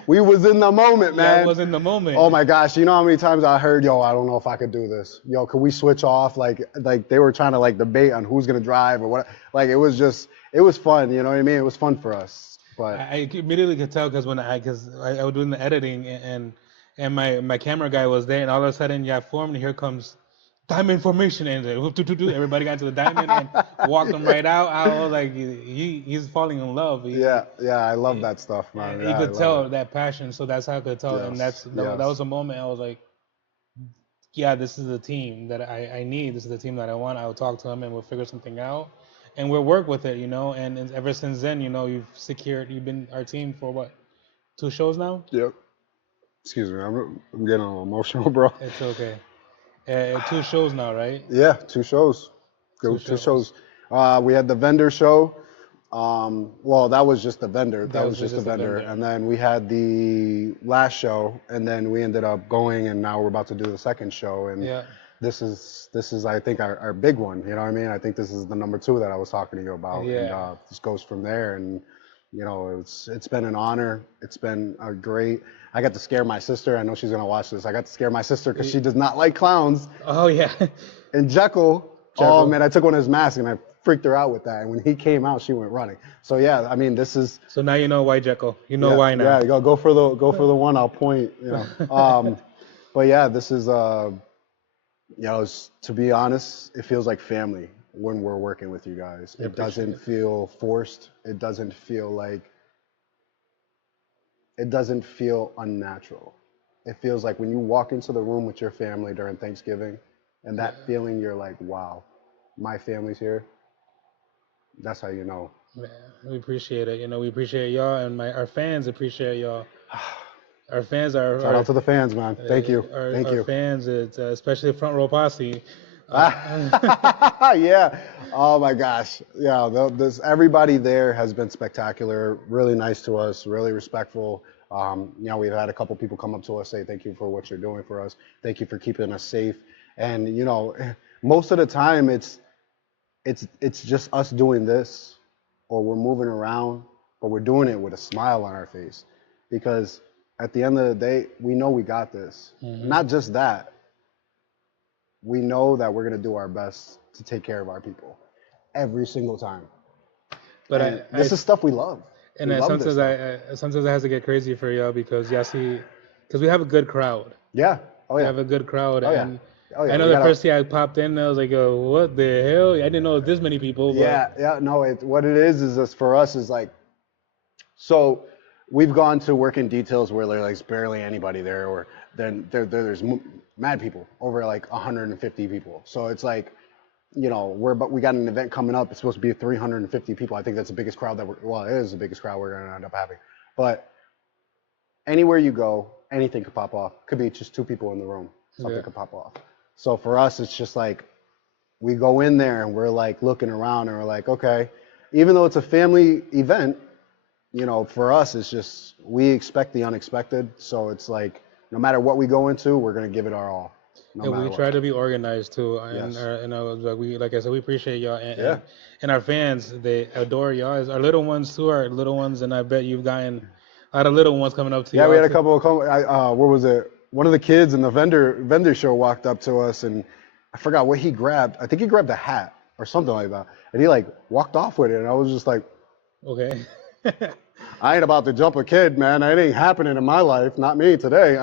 We was in the moment, Y'all man. was in the Oh moment. my gosh, you know how many times I heard, yo, I don't know if I could do this. Yo, could we switch off? Like they were trying to like debate on who's gonna drive or what. Like it was fun. You know what I mean? It was fun for us. But I immediately could tell because I was doing the editing and my camera guy was there and all of a sudden y'all formed and here comes diamond formation and everybody got to the diamond and walked him right out. I was like he's falling in love. yeah, yeah, I love that stuff, man. You Yeah, I could love it. tell that passion, so that's how I could tell, and Yes, that yes. was a moment I was like, yeah, this is the team that I need. This is the team that I want. I'll talk to him and we'll figure something out, and we'll work with it, and ever since then, you've been our team for what 2 shows now. Yep. Excuse me, I'm getting a little emotional, bro. It's okay. 2 shows now, right? Yeah, 2 shows. Two Go 2 shows. shows. We had the vendor show. Well, that was just the vendor. That That was was just the just a vendor. vendor. And then we had the last show, and then we ended up going, and now we're about to do the second show. And Yeah. this is I think our big one. You know what I mean? I think this is the number 2 that I was talking to you about, and Yeah. this goes from there. And it's been an honor. It's been a great. I got to scare my sister. I know she's gonna watch this. I got to scare my sister because she does not like clowns. Oh yeah. And Jekyll, oh Jekyll. man, I took one of his masks and I freaked her out with that. And when he came out, she went running. So yeah, I mean, this is So now you know why Jekyll. You know yeah, why now. yeah. Go for the one. I'll point. But yeah, this is to be honest, it feels like family when we're working with you guys. I It appreciate doesn't it. feel forced. It doesn't feel like. It doesn't feel unnatural. It feels like when you walk into the room with your family during Thanksgiving, and that feeling, you're like, wow, my family's here. That's how you know. Man, we appreciate it. We appreciate y'all, and our fans appreciate y'all. Our fans are Shout out to the fans, man. Thank you. Thank our you. fans. It's especially Front Row Posse. Yeah. Oh my gosh. Yeah. Everybody there has been spectacular. Really nice to us. Really respectful. We've had a couple people come up to us, say thank you for what you're doing for us. Thank you for keeping us safe. And most of the time it's just us doing this, or we're moving around, but we're doing it with a smile on our face, because at the end of the day, we know we got this. Mhm. Not just that. We know that we're going to do our best to take care of our people every single time. But And this is stuff we love. and we love this sometimes stuff. sometimes it has to get crazy for y'all because because we have a good crowd. Yeah. Oh We yeah. have a good crowd, Oh yeah. and Oh yeah. I know We the gotta, first year I popped in, I was like, "Oh, what the hell? I didn't know this many people." But yeah. No, what it is this for us is like, so we've gone to work in details where there's barely anybody there, or then there's mad people, over like 150 people. So it's like, but we got an event coming up. It's supposed to be 350 people. I think that's the biggest crowd it is the biggest crowd we're going to end up having. But anywhere you go, anything could pop off. Could be just 2 people in the room. Something could pop off. So for us, it's just like, we go in there and we're like looking around and we're like, okay, even though it's a family event, for us, it's just, we expect the unexpected. So it's like, no matter what we go into, we're going to give it our all. No and matter we what. try to be organized too. And Yes. like I said, we appreciate y'all, Yeah. and our fans, they adore y'all. Our little ones too, our little ones, and I bet you've gotten a lot of little ones coming up to Yeah, y'all. we had a too. couple of, what was it? One of the kids in the vendor show walked up to us, and I forgot what he grabbed. I think he grabbed a hat or something like that. And he like walked off with it. And I was just like, Okay. I ain't about to jump a kid, man. That ain't happening in my life. Not me today.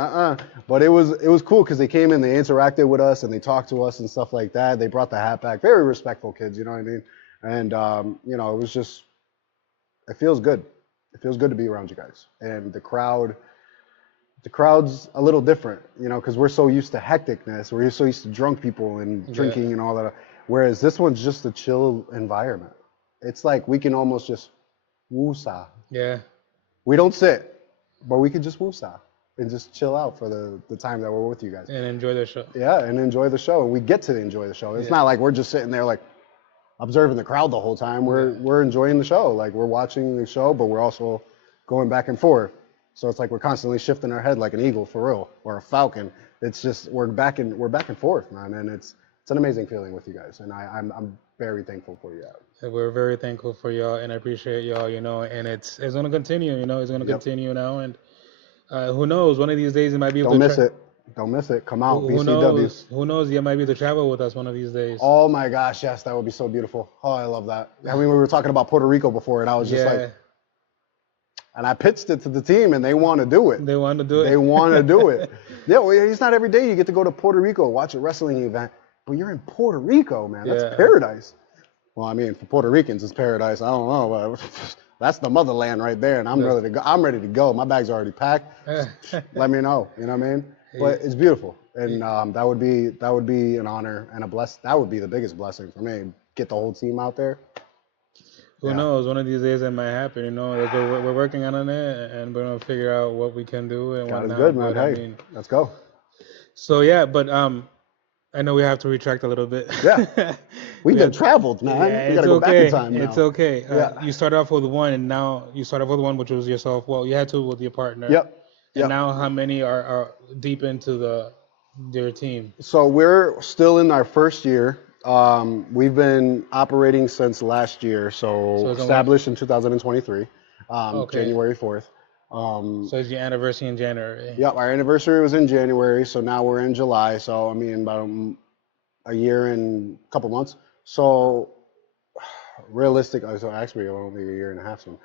But it was cool because they came in, they interacted with us, and they talked to us and stuff like that. They brought the hat back. Very respectful kids, you know what I mean? And, it was just, it feels good. It feels good to be around you guys. And the crowd's a little different, because we're so used to hecticness. We're so used to drunk people and drinking and all that. Whereas this one's just a chill environment. It's like we can almost just woosah. Yeah. We don't sit, but we could just woosah and just chill out for the time that we're with you guys. And enjoy the show. Yeah, and enjoy the show. And we get to enjoy the show. It's not like we're just sitting there like observing the crowd the whole time. We're enjoying the show. Like, we're watching the show, but we're also going back and forth. So it's like we're constantly shifting our head like an eagle, for real, or a falcon. It's just we're back and forth, man, and it's an amazing feeling with you guys, and I'm very thankful for you. And we're very thankful for y'all, and I appreciate y'all, and it's gonna continue, it's gonna continue now, and who knows, one of these days you might be able Don't to miss it. Don't miss it. Come out, who BCW. who knows, you might be able to travel with us one of these days. Oh my gosh, yes, that would be so beautiful. Oh, I love that. I mean, we were talking about Puerto Rico before, and I was just like, and I pitched it to the team, and they want to do it. They want to do it. They want to do it. Yeah, well, it's not every day you get to go to Puerto Rico, watch a wrestling event, but you're in Puerto Rico, man. That's paradise. Well, I mean, for Puerto Ricans, it's paradise. I don't know, but that's the motherland right there, and I'm ready to go. I'm ready to go. My bag's already packed. Let me know. You know what I mean? But it's beautiful, and that would be an honor and a bless. That would be the biggest blessing for me. Get the whole team out there. Who knows? One of these days it might happen. You know, like we're working on it, and we're gonna figure out what we can do and God is good, whatnot. man. But I Hey, mean, let's go. so yeah, but I know we have to retract a little bit. Yeah. We We done have traveled, yeah, man. We got it's to go back in okay. time It's now. okay. Yeah. You started off with one, and now you start off with one, which was yourself. Well, you had two with your partner, Yep. and Yep. now how many are deep into their team? So we're still in our first year. We've been operating since last year. So So it's only established in 2023, okay. January 4th. So it's your anniversary in January. Yep. Our anniversary was in January. So now we're in July. So, I mean, about a year and a couple months. So realistic. So actually, only a year and a half soon.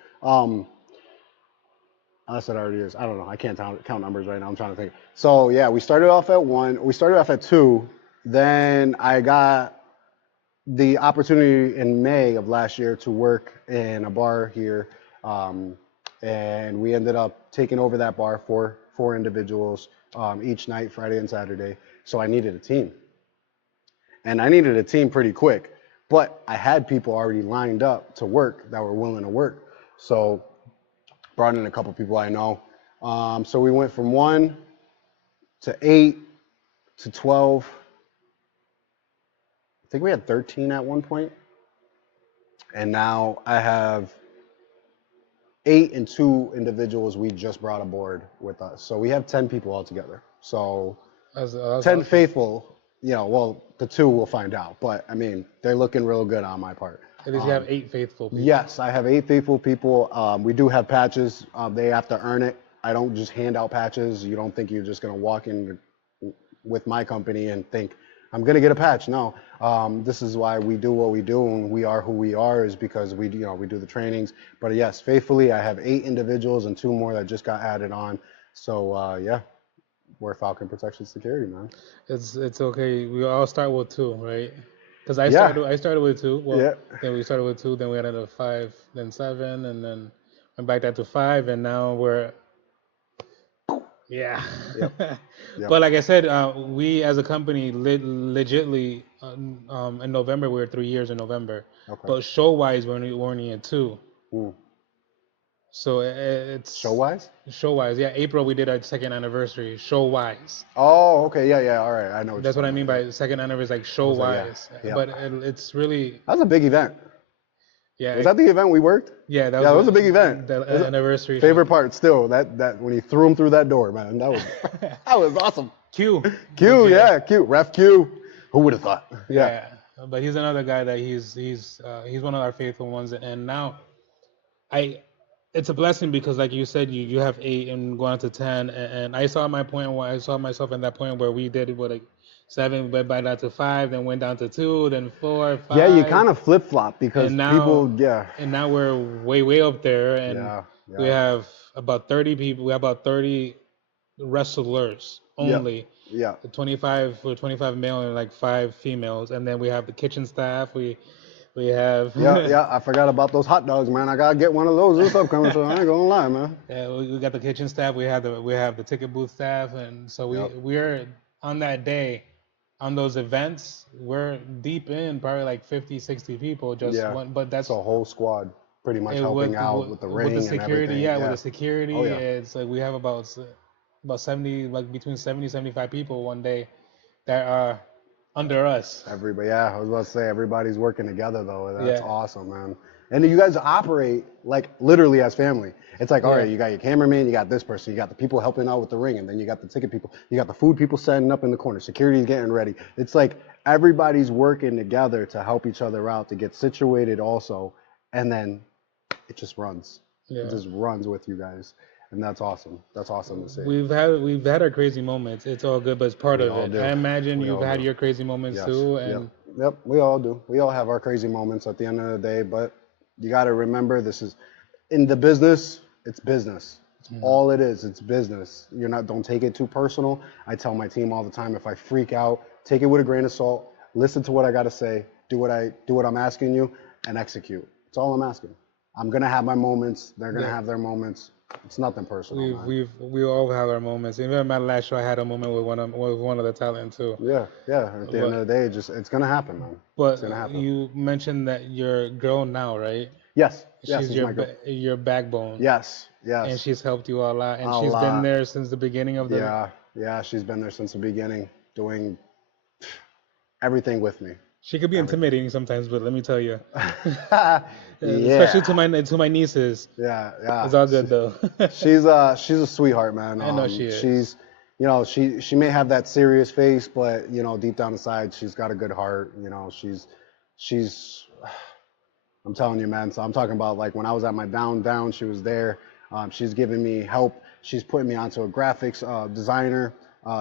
Unless it already is. I don't know. I can't count numbers right now. I'm trying to think. So yeah, we started off at one. We started off at two. Then I got the opportunity in May of last year to work in a bar here, and we ended up taking over that bar for four individuals each night, Friday and Saturday. So I needed a team, and I needed a team pretty quick. But I had people already lined up to work that were willing to work. So brought in a couple people I know. So we went from 1 to 8 to 12. I think we had 13 at one point. And now I have 8 and 2 individuals we just brought aboard with us. So we have 10 people altogether. So That's 10 awesome. faithful, well, the 2 we'll find out. But I mean, they're looking real good on my part. At least you have 8 faithful people. Yes, I have 8 faithful people. We do have patches. They have to earn it. I don't just hand out patches. You don't think you're just going to walk in with my company and think, I'm going to get a patch. No, this is why we do what we do and we are who we are is because we do the trainings. But yes, faithfully, I have 8 individuals and 2 more that just got added on. So yeah, we're Falcon Protection Security, man. It's okay. We all start with 2, right? Because Yeah, I started with 2. Well, yeah, then we started with 2. Then we added a 5, then 7, and then went back down to 5, and now we're yeah. yep, yep. But like I said, we as a company legitly in November we were 3 years in November. Okay. But show wise we're only at 2. Mm. So it's Show wise? show wise. Yeah, April we did our second anniversary. Show wise. Oh, okay, yeah. All right, I know what That's you're what I talking mean about. by second anniversary, like show Was it? Yeah, wise. yeah. But it's really That was a big event. yeah. Was that the event we worked? Yeah, that Yeah, it was was a big event. the It was anniversary favorite show. part still that when he threw him through that door, man. That was that was awesome. Q. Q, yeah, Q, Ref Q. Who would have thought? Yeah, Yeah, but he's another guy that he's one of our faithful ones, and now I it's a blessing because like you said you have 8 and going to 10, and I saw my point where I saw myself in that point where we did it with like 7, went back down to 5, then went down to 2, then 4, yeah. You 5, kind of flip flop because and people, now yeah, we're way up there, and yeah, we yeah, have about 30 people. We have about 30 wrestlers yeah, only. yeah. 25 male and like 5 females, and then we have the kitchen staff. We have Yeah, I forgot about those hot dogs, man. I gotta get one of those this upcoming show. I ain't gonna lie, man. we got the kitchen staff. We have the ticket booth staff, and so Yep. we're on that day, on those events. We're deep in probably like 50, 60 people. Just Yeah, one, but it's that's a whole squad pretty much helping out with the with ring the and security. everything. Yeah, with Yeah. the security, Oh yeah. it's like we have about 70, like between 70 75 people one day that are under us. Everybody, yeah, I was about to say everybody's working together though. That's Yeah, awesome, man. And you guys operate like literally as family. It's like, all yeah. right, you got your cameraman, you got this person, you got the people helping out with the ring, and then you got the ticket people, you got the food people setting up in the corner, security's getting ready. It's like everybody's working together to help each other out to get situated also, and then it just runs. It Yeah. just runs with you guys, and that's awesome. That's awesome to see. We've had our crazy moments. It's all good, but it's part We of all it. do. I imagine We you've all had do. your crazy moments Yes. too, Yep. and Yep. We all do. We all have our crazy moments at the end of the day, but you got to remember this is in the business, it's business. It's all it is. It's business. Don't take it too personal. I tell my team all the time, if I freak out, take it with a grain of salt, listen to what I got to say, do what I'm asking you and execute. It's all I'm asking. I'm going to have my moments. They're going to yeah, have their moments. It's nothing personal, man. we all have our moments. Even in my last show, I had a moment with one of the talent too. Yeah. At the end of the day, it's going to happen, man. It's But going to happen. you mentioned that you're a girl now, right? Yes, yes, She's he's my girl. your backbone, Yes, and yes, she's helped you a lot, and a she's been lot. there since the beginning of the. Yeah, yeah, she's been there since the beginning, doing everything with me. She could be Everything. intimidating sometimes, but let me tell you, especially Yeah, to my nieces, yeah, yeah. it's all good though. She's a sweetheart, man. I know she is. She's, you know, she may have that serious face, but you know, deep down inside, she's got a good heart. You know, she's I'm telling you, man. So I'm talking about like when I was at my down, she was there. She's giving me help. She's putting me onto a graphics designer.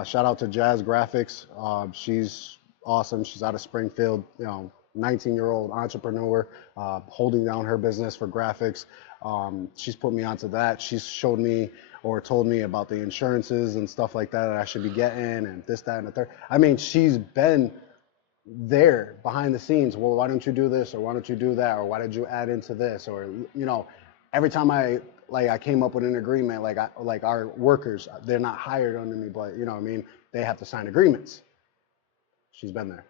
Shout out to Jazz Graphics. She's awesome. She's out of Springfield. You know, 19-year-old entrepreneur, holding down her business for graphics. She's put me onto that. She's showed me or told me about the insurances and stuff like that I should be getting and this, that, and the third. I mean, she's been there behind the scenes. Well, why don't you do this, or why don't you do that, or why did you add into this, or you know, every time I came up with an agreement, like our workers, they're not hired under me, but you know what I mean, they have to sign agreements. She's been there.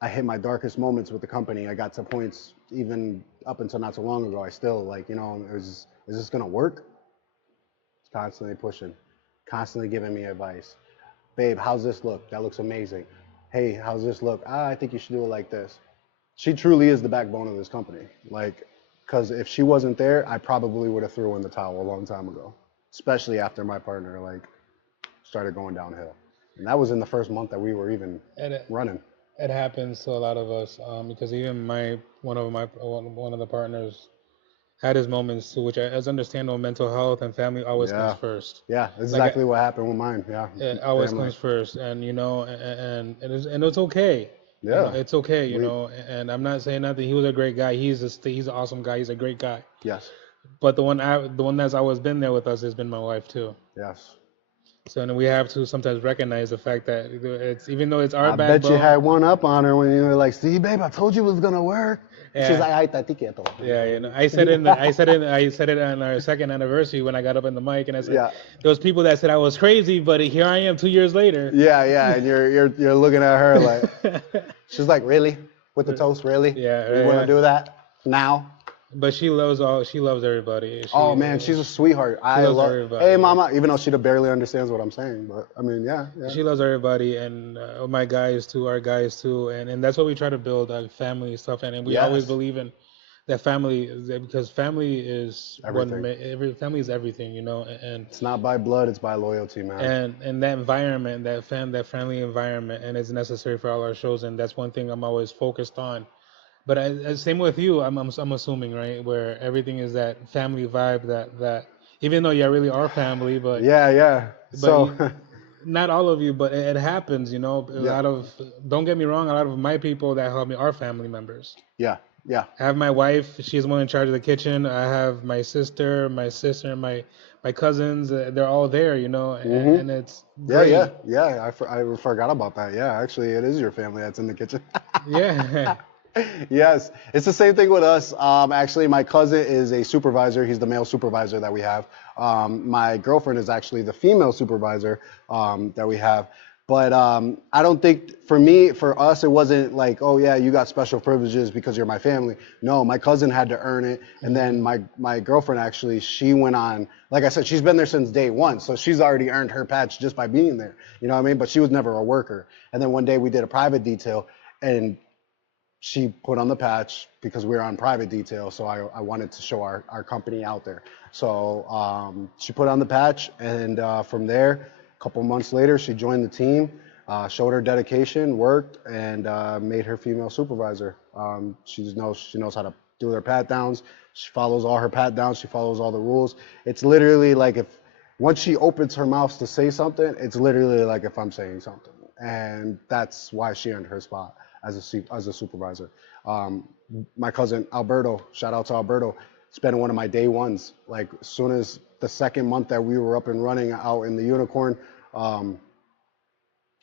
I hit my darkest moments with the company. I got to points even up until not so long ago. I still like, you know, is this gonna work? Constantly pushing, constantly giving me advice. Babe, how's this look? That looks amazing. Hey, how's this look? I think you should do it like this. She truly is the backbone of this company. Like, because if she wasn't there, I probably would have threw in the towel a long time ago. Especially after my partner like started going downhill, and that was in the first month that we were even And running. it happens to a lot of us, because even one of the partners had his moments too, which as understandable, mental health and family always comes Yeah, first. yeah, that's Like exactly what happened with mine. Yeah, it always family. comes first, and and it's okay. Yeah, It's okay. we And I'm not saying nothing. He was a great guy. He's an awesome guy. He's a great guy. yes, But the one that's always been there with us has been my wife too. yes. So and we have to sometimes recognize the fact that it's even though it's our I bet you backbone. had one up on her when you were like, "See, babe, I told you it was gonna work." And she's Yeah. like, "Ay, tati quieto." Yeah, I said it on our second anniversary when I got up in the mic and I said Yeah, those people that said I was crazy, but here I am 2 years later. yeah, yeah. And you're looking at her like, she's like, "Really? With the toast? Really? Yeah, You want yeah. to do that now?" But she loves everybody. Oh man, she's a sweetheart. She I loves love. Hey, everybody. mama. Even though she barely understands what I'm saying, but I mean, yeah, yeah. She loves everybody, and my guys too, our guys too, and that's what we try to build, family stuff, and we always Yes, believe in that family because family is everything. every family is everything, and It's not by blood; it's by loyalty, man. and that environment, that friendly environment, and it's necessary for all our shows, and that's one thing I'm always focused on. But same with you, I'm assuming, right, where everything is that family vibe, that even though you really are family, Yeah, yeah. but So, not all of you, but it happens, A yeah, lot of don't get me wrong, a lot of my people that help me are family members. yeah, yeah. I have my wife; she's the one in charge of the kitchen. I have my sister, and my cousins. They're all there, Hmm. and it's Yeah, yeah, great. yeah. I forgot about that. Yeah, actually, it is your family that's in the kitchen. Yeah. Yes, it's the same thing with us. Actually, my cousin is a supervisor. He's the male supervisor that we have. My girlfriend is actually the female supervisor that we have. But I don't think for us, it wasn't like, oh yeah, you got special privileges because you're my family. No, my cousin had to earn it, and then Hmm. my girlfriend actually, she went on. Like I said, she's been there since day one, so she's already earned her patch just by being there. You know what I mean? But she was never a worker. And then one day we did a private detail, and she put on the patch because we were on private detail. So I wanted to show our company out there. So she put on the patch, and from there, a couple months later, she joined the team, showed her dedication, worked, and made her female supervisor. She knows how to do her pat downs. She follows all her pat downs. She follows all the rules. It's literally like if once she opens her mouth to say something, it's literally like if I'm saying something, and that's why she earned her spot as a supervisor. Um, my cousin Alberto, shout out to Alberto, it's been one of my day ones. Like as soon as the second month that we were up and running out in the Unicorn, um,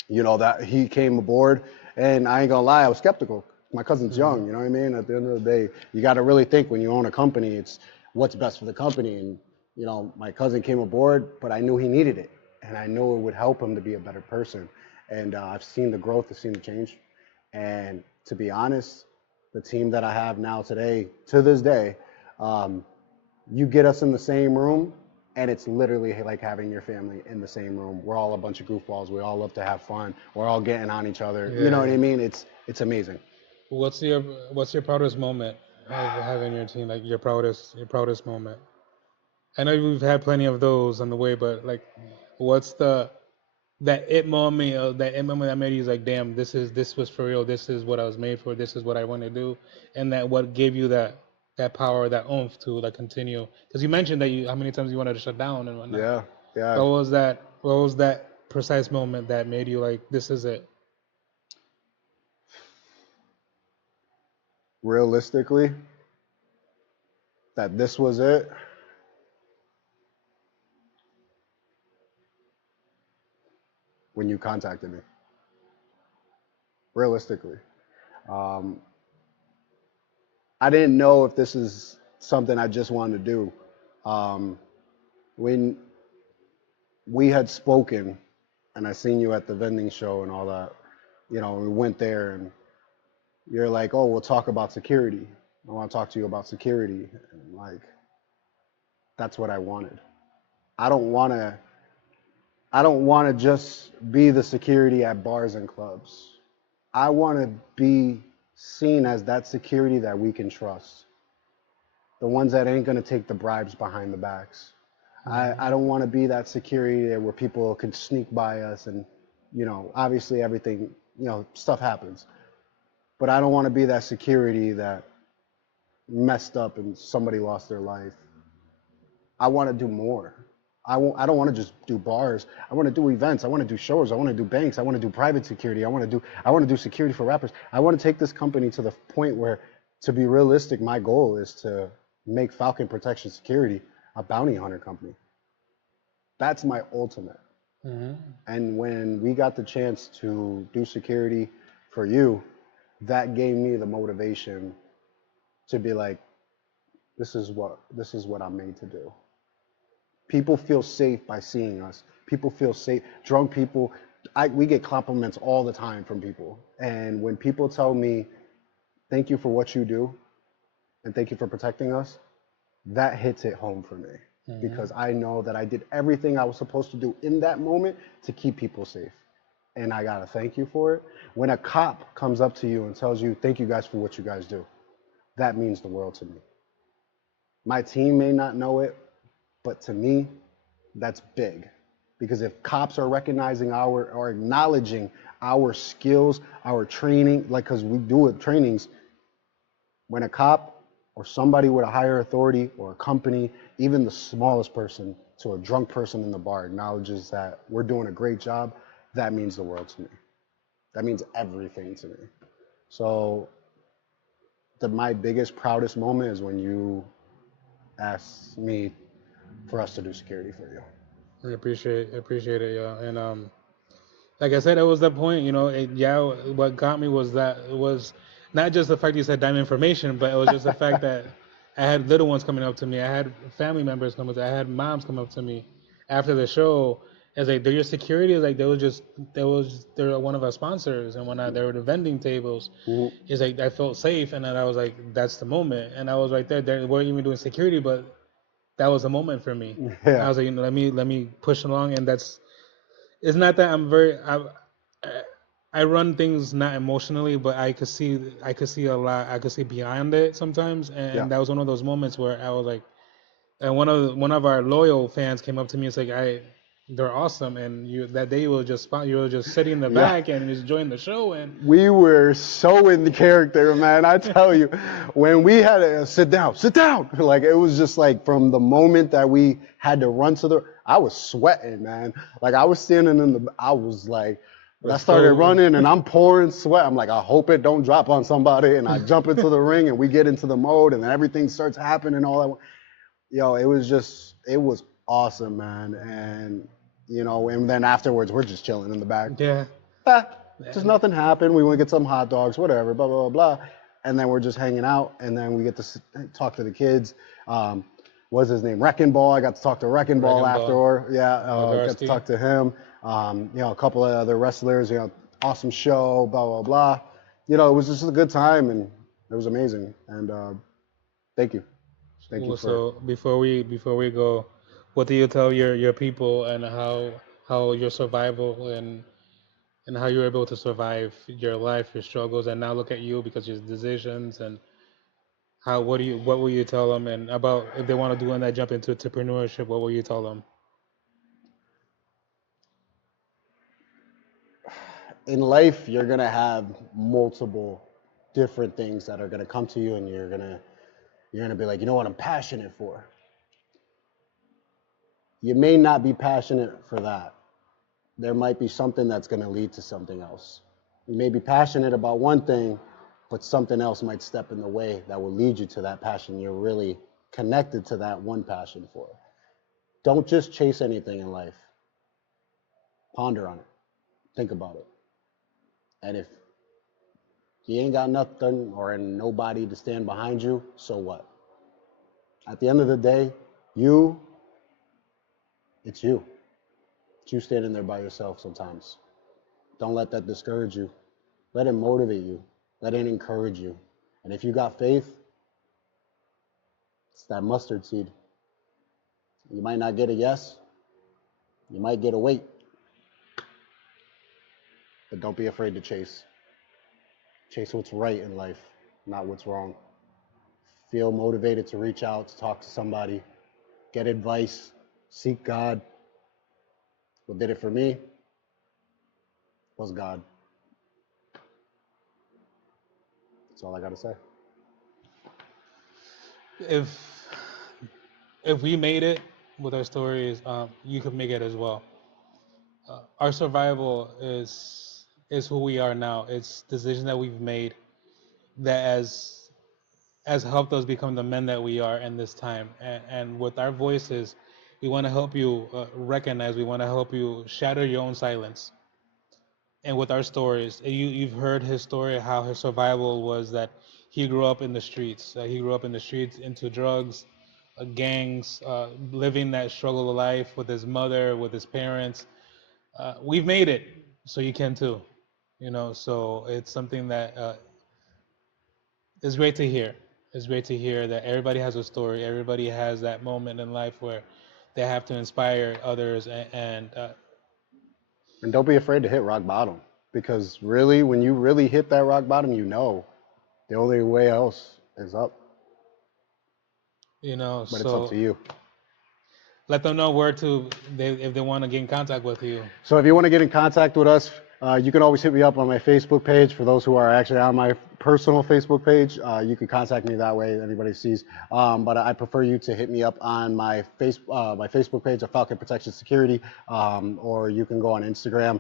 that he came aboard, and I ain't gonna lie, I was skeptical. My cousin's Hmm. young, you know what I mean? At the end of the day, you got to really think when you own a company, it's what's best for the company. And my cousin came aboard, but I knew he needed it, and I knew it would help him to be a better person. And I've seen the growth, I've seen the change, and to be honest, the team that I have now today, to this day, um, you get us in the same room, and it's literally like having your family in the same room. We're all a bunch of goofballs. We all love to have fun. We're all getting on each other. You know Yeah. what I mean? It's amazing. What's your proudest moment of having your team? Like your proudest moment. I know we've had plenty of those on the way, but like, what's the that it moment that made you like, damn, this was for real. This is what I was made for. This is what I want to do, and that what gave you that power, that oomph to like continue. Because you mentioned that you how many times you wanted to shut down and whatnot. Yeah, yeah. What was that? What was that precise moment that made you like, this is it? Realistically, that this was it. When you contacted me. Realistically, um, I didn't know if this is something I just wanted to do. Um, when we had spoken, and I seen you at the vending show and all that, we went there, and you're like, "Oh, we'll talk about security. I want to talk to you about security." And like, that's what I wanted. I don't want to. I don't want to just be the security at bars and clubs. I want to be seen as that security that we can trust. The ones that ain't going to take the bribes behind the backs. I don't want to be that security where people can sneak by us and, obviously everything, stuff happens. But I don't want to be that security that messed up and somebody lost their life. I want to do more. I don't want to just do bars. I want to do events. I want to do shows. I want to do banks. I want to do private security. I want to do security for rappers. I want to take this company to the point where, to be realistic, my goal is to make Falcon Protection Security a bounty hunter company. That's my ultimate. Mm-hmm. And when we got the chance to do security for you, that gave me the motivation to be like, this is what I'm made to do. People feel safe by seeing us. People feel safe. Drunk people, we get compliments all the time from people. And when people tell me, thank you for what you do, and thank you for protecting us, that hits it home for me. Mm-hmm. Because I know that I did everything I was supposed to do in that moment to keep people safe. And I gotta thank you for it. When a cop comes up to you and tells you, thank you guys for what you guys do, that means the world to me. My team may not know it, but to me, that's big. Because if cops are recognizing or acknowledging our skills, our training, like, because we do it trainings, when a cop or somebody with a higher authority or a company, even the smallest person to a drunk person in the bar acknowledges that we're doing a great job, that means the world to me. That means everything to me. So my biggest, proudest moment is when you asked me for us to do security for you. I appreciate it, yeah. And like I said, it was the point, what got me was that it was not just the fact you said damn information, but it was just the fact that I had little ones coming up to me. I had family members come up to me. I had moms come up to me after the show. It's like, they're your security. It's like, they're one of our sponsors, and when they were the vending tables, mm-hmm. It's like, I felt safe, and then I was like, that's the moment, and I was right there. They weren't even doing security, but that was a moment for me. Yeah. I was like, let me push along, and it's not that I run things not emotionally, but I could see a lot. I could see beyond it sometimes, and that was one of those moments where I was like, and one of our loyal fans came up to me and said, they're awesome, and that day you were just sitting in the back and enjoying the show, and we were so in the character, man. I tell you, when we had to sit down, like, it was just like, from the moment that we had to run to I was sweating, man. Like, I was standing I was like, I started running and I'm pouring sweat. I'm like, I hope it don't drop on somebody, and I jump into the ring and we get into the mode and then everything starts happening and all that. Yo, it was awesome, man. And and then afterwards, we're just chilling in the back. Yeah. Just nothing happened. We went to get some hot dogs, whatever, blah, blah, blah, blah. And then we're just hanging out. And then we get to talk to the kids. What's his name? Wrecking Ball. I got to talk to Wrecking Ball afterward. Yeah, got to talk to him. A couple of other wrestlers, awesome show, blah, blah, blah. It was just a good time. And It was amazing, and thank you, thank you Well, for. so before we go, what do you tell your people, and how your survival and how you're able to survive your life, your struggles, and now look at you because your decisions, and how what will you tell them, and about if they want to do that jump into entrepreneurship, what will you tell them? In life, you're gonna have multiple different things that are gonna come to you, and you're gonna be like, you know what, I'm passionate for. You may not be passionate for that. There might be something that's gonna lead to something else. You may be passionate about one thing, but something else might step in the way that will lead you to that passion you're really connected to that one passion for. Don't just chase anything in life. Ponder on it. Think about it. And if you ain't got nothing or nobody to stand behind you, so what? At the end of the day, you, it's you. It's you standing there by yourself sometimes. Don't let that discourage you. Let it motivate you. Let it encourage you. And if you got faith, it's that mustard seed. You might not get a yes, you might get a wait, but don't be afraid to chase. Chase what's right in life, not what's wrong. Feel motivated to reach out, to talk to somebody, get advice, seek God. What did it for me was God. That's all I got to say. If we made it with our stories, you could make it as well. Our survival is who we are now. It's decisions that we've made that has helped us become the men that we are in this time. And with our voices, we want to help you recognize. We want to help you shatter your own silence. And with our stories, you've heard his story, how his survival was that he grew up in the streets. He grew up in the streets into drugs, gangs, living that struggle of life with his mother, with his parents. We've made it, so you can too. So it's something that is great to hear. It's great to hear that everybody has a story. Everybody has that moment in life where they have to inspire others, and And don't be afraid to hit rock bottom because really, when you really hit that rock bottom, you know the only way else is up, but it's up to so you. let them know where to if they want to get in contact with you. So if you want to get in contact with us, you can always hit me up on my Facebook page. For those who are actually on my personal Facebook page, you can contact me that way. Anybody sees, but I prefer you to hit me up on my Facebook page of Falcon Protection Security, or you can go on Instagram.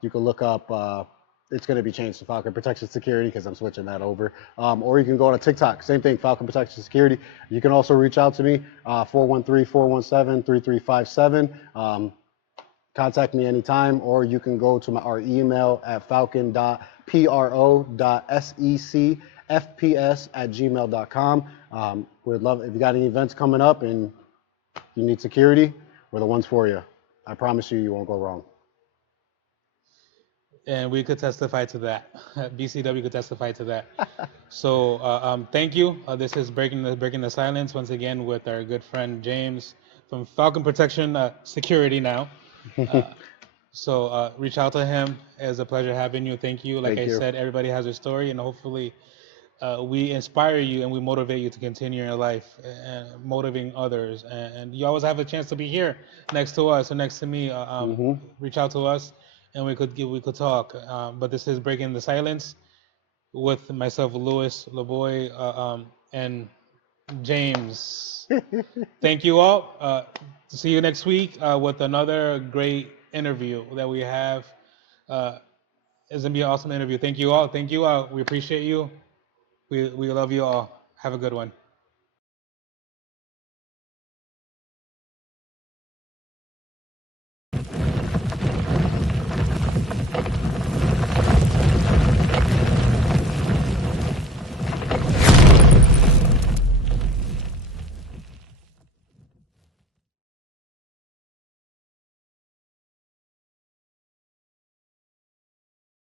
You can look up. It's going to be changed to Falcon Protection Security because I'm switching that over. Or you can go on TikTok. Same thing, Falcon Protection Security. You can also reach out to me, 413-417-3357. Contact me anytime, or you can go to our email at falcon.pro.secfps@gmail.com. We'd love if you got any events coming up and you need security, we're the ones for you. I promise you, you won't go wrong. And we could testify to that. BCW could testify to that. So thank you. This is breaking the silence once again with our good friend James from Falcon Protection Security now. So reach out to him. It's a pleasure having you. Thank you. Like Thank I you. said, everybody has a story, and hopefully we inspire you and we motivate you to continue your life and motivating others. And you always have a chance to be here next to us or next to me. Reach out to us, and we could talk. But this is breaking the silence with myself, Louis, LeBoy, and James. Thank you all. See you next week with another great interview that we have. It's gonna be an awesome interview. Thank you all. Thank you all. We appreciate you. We love you all. Have a good one.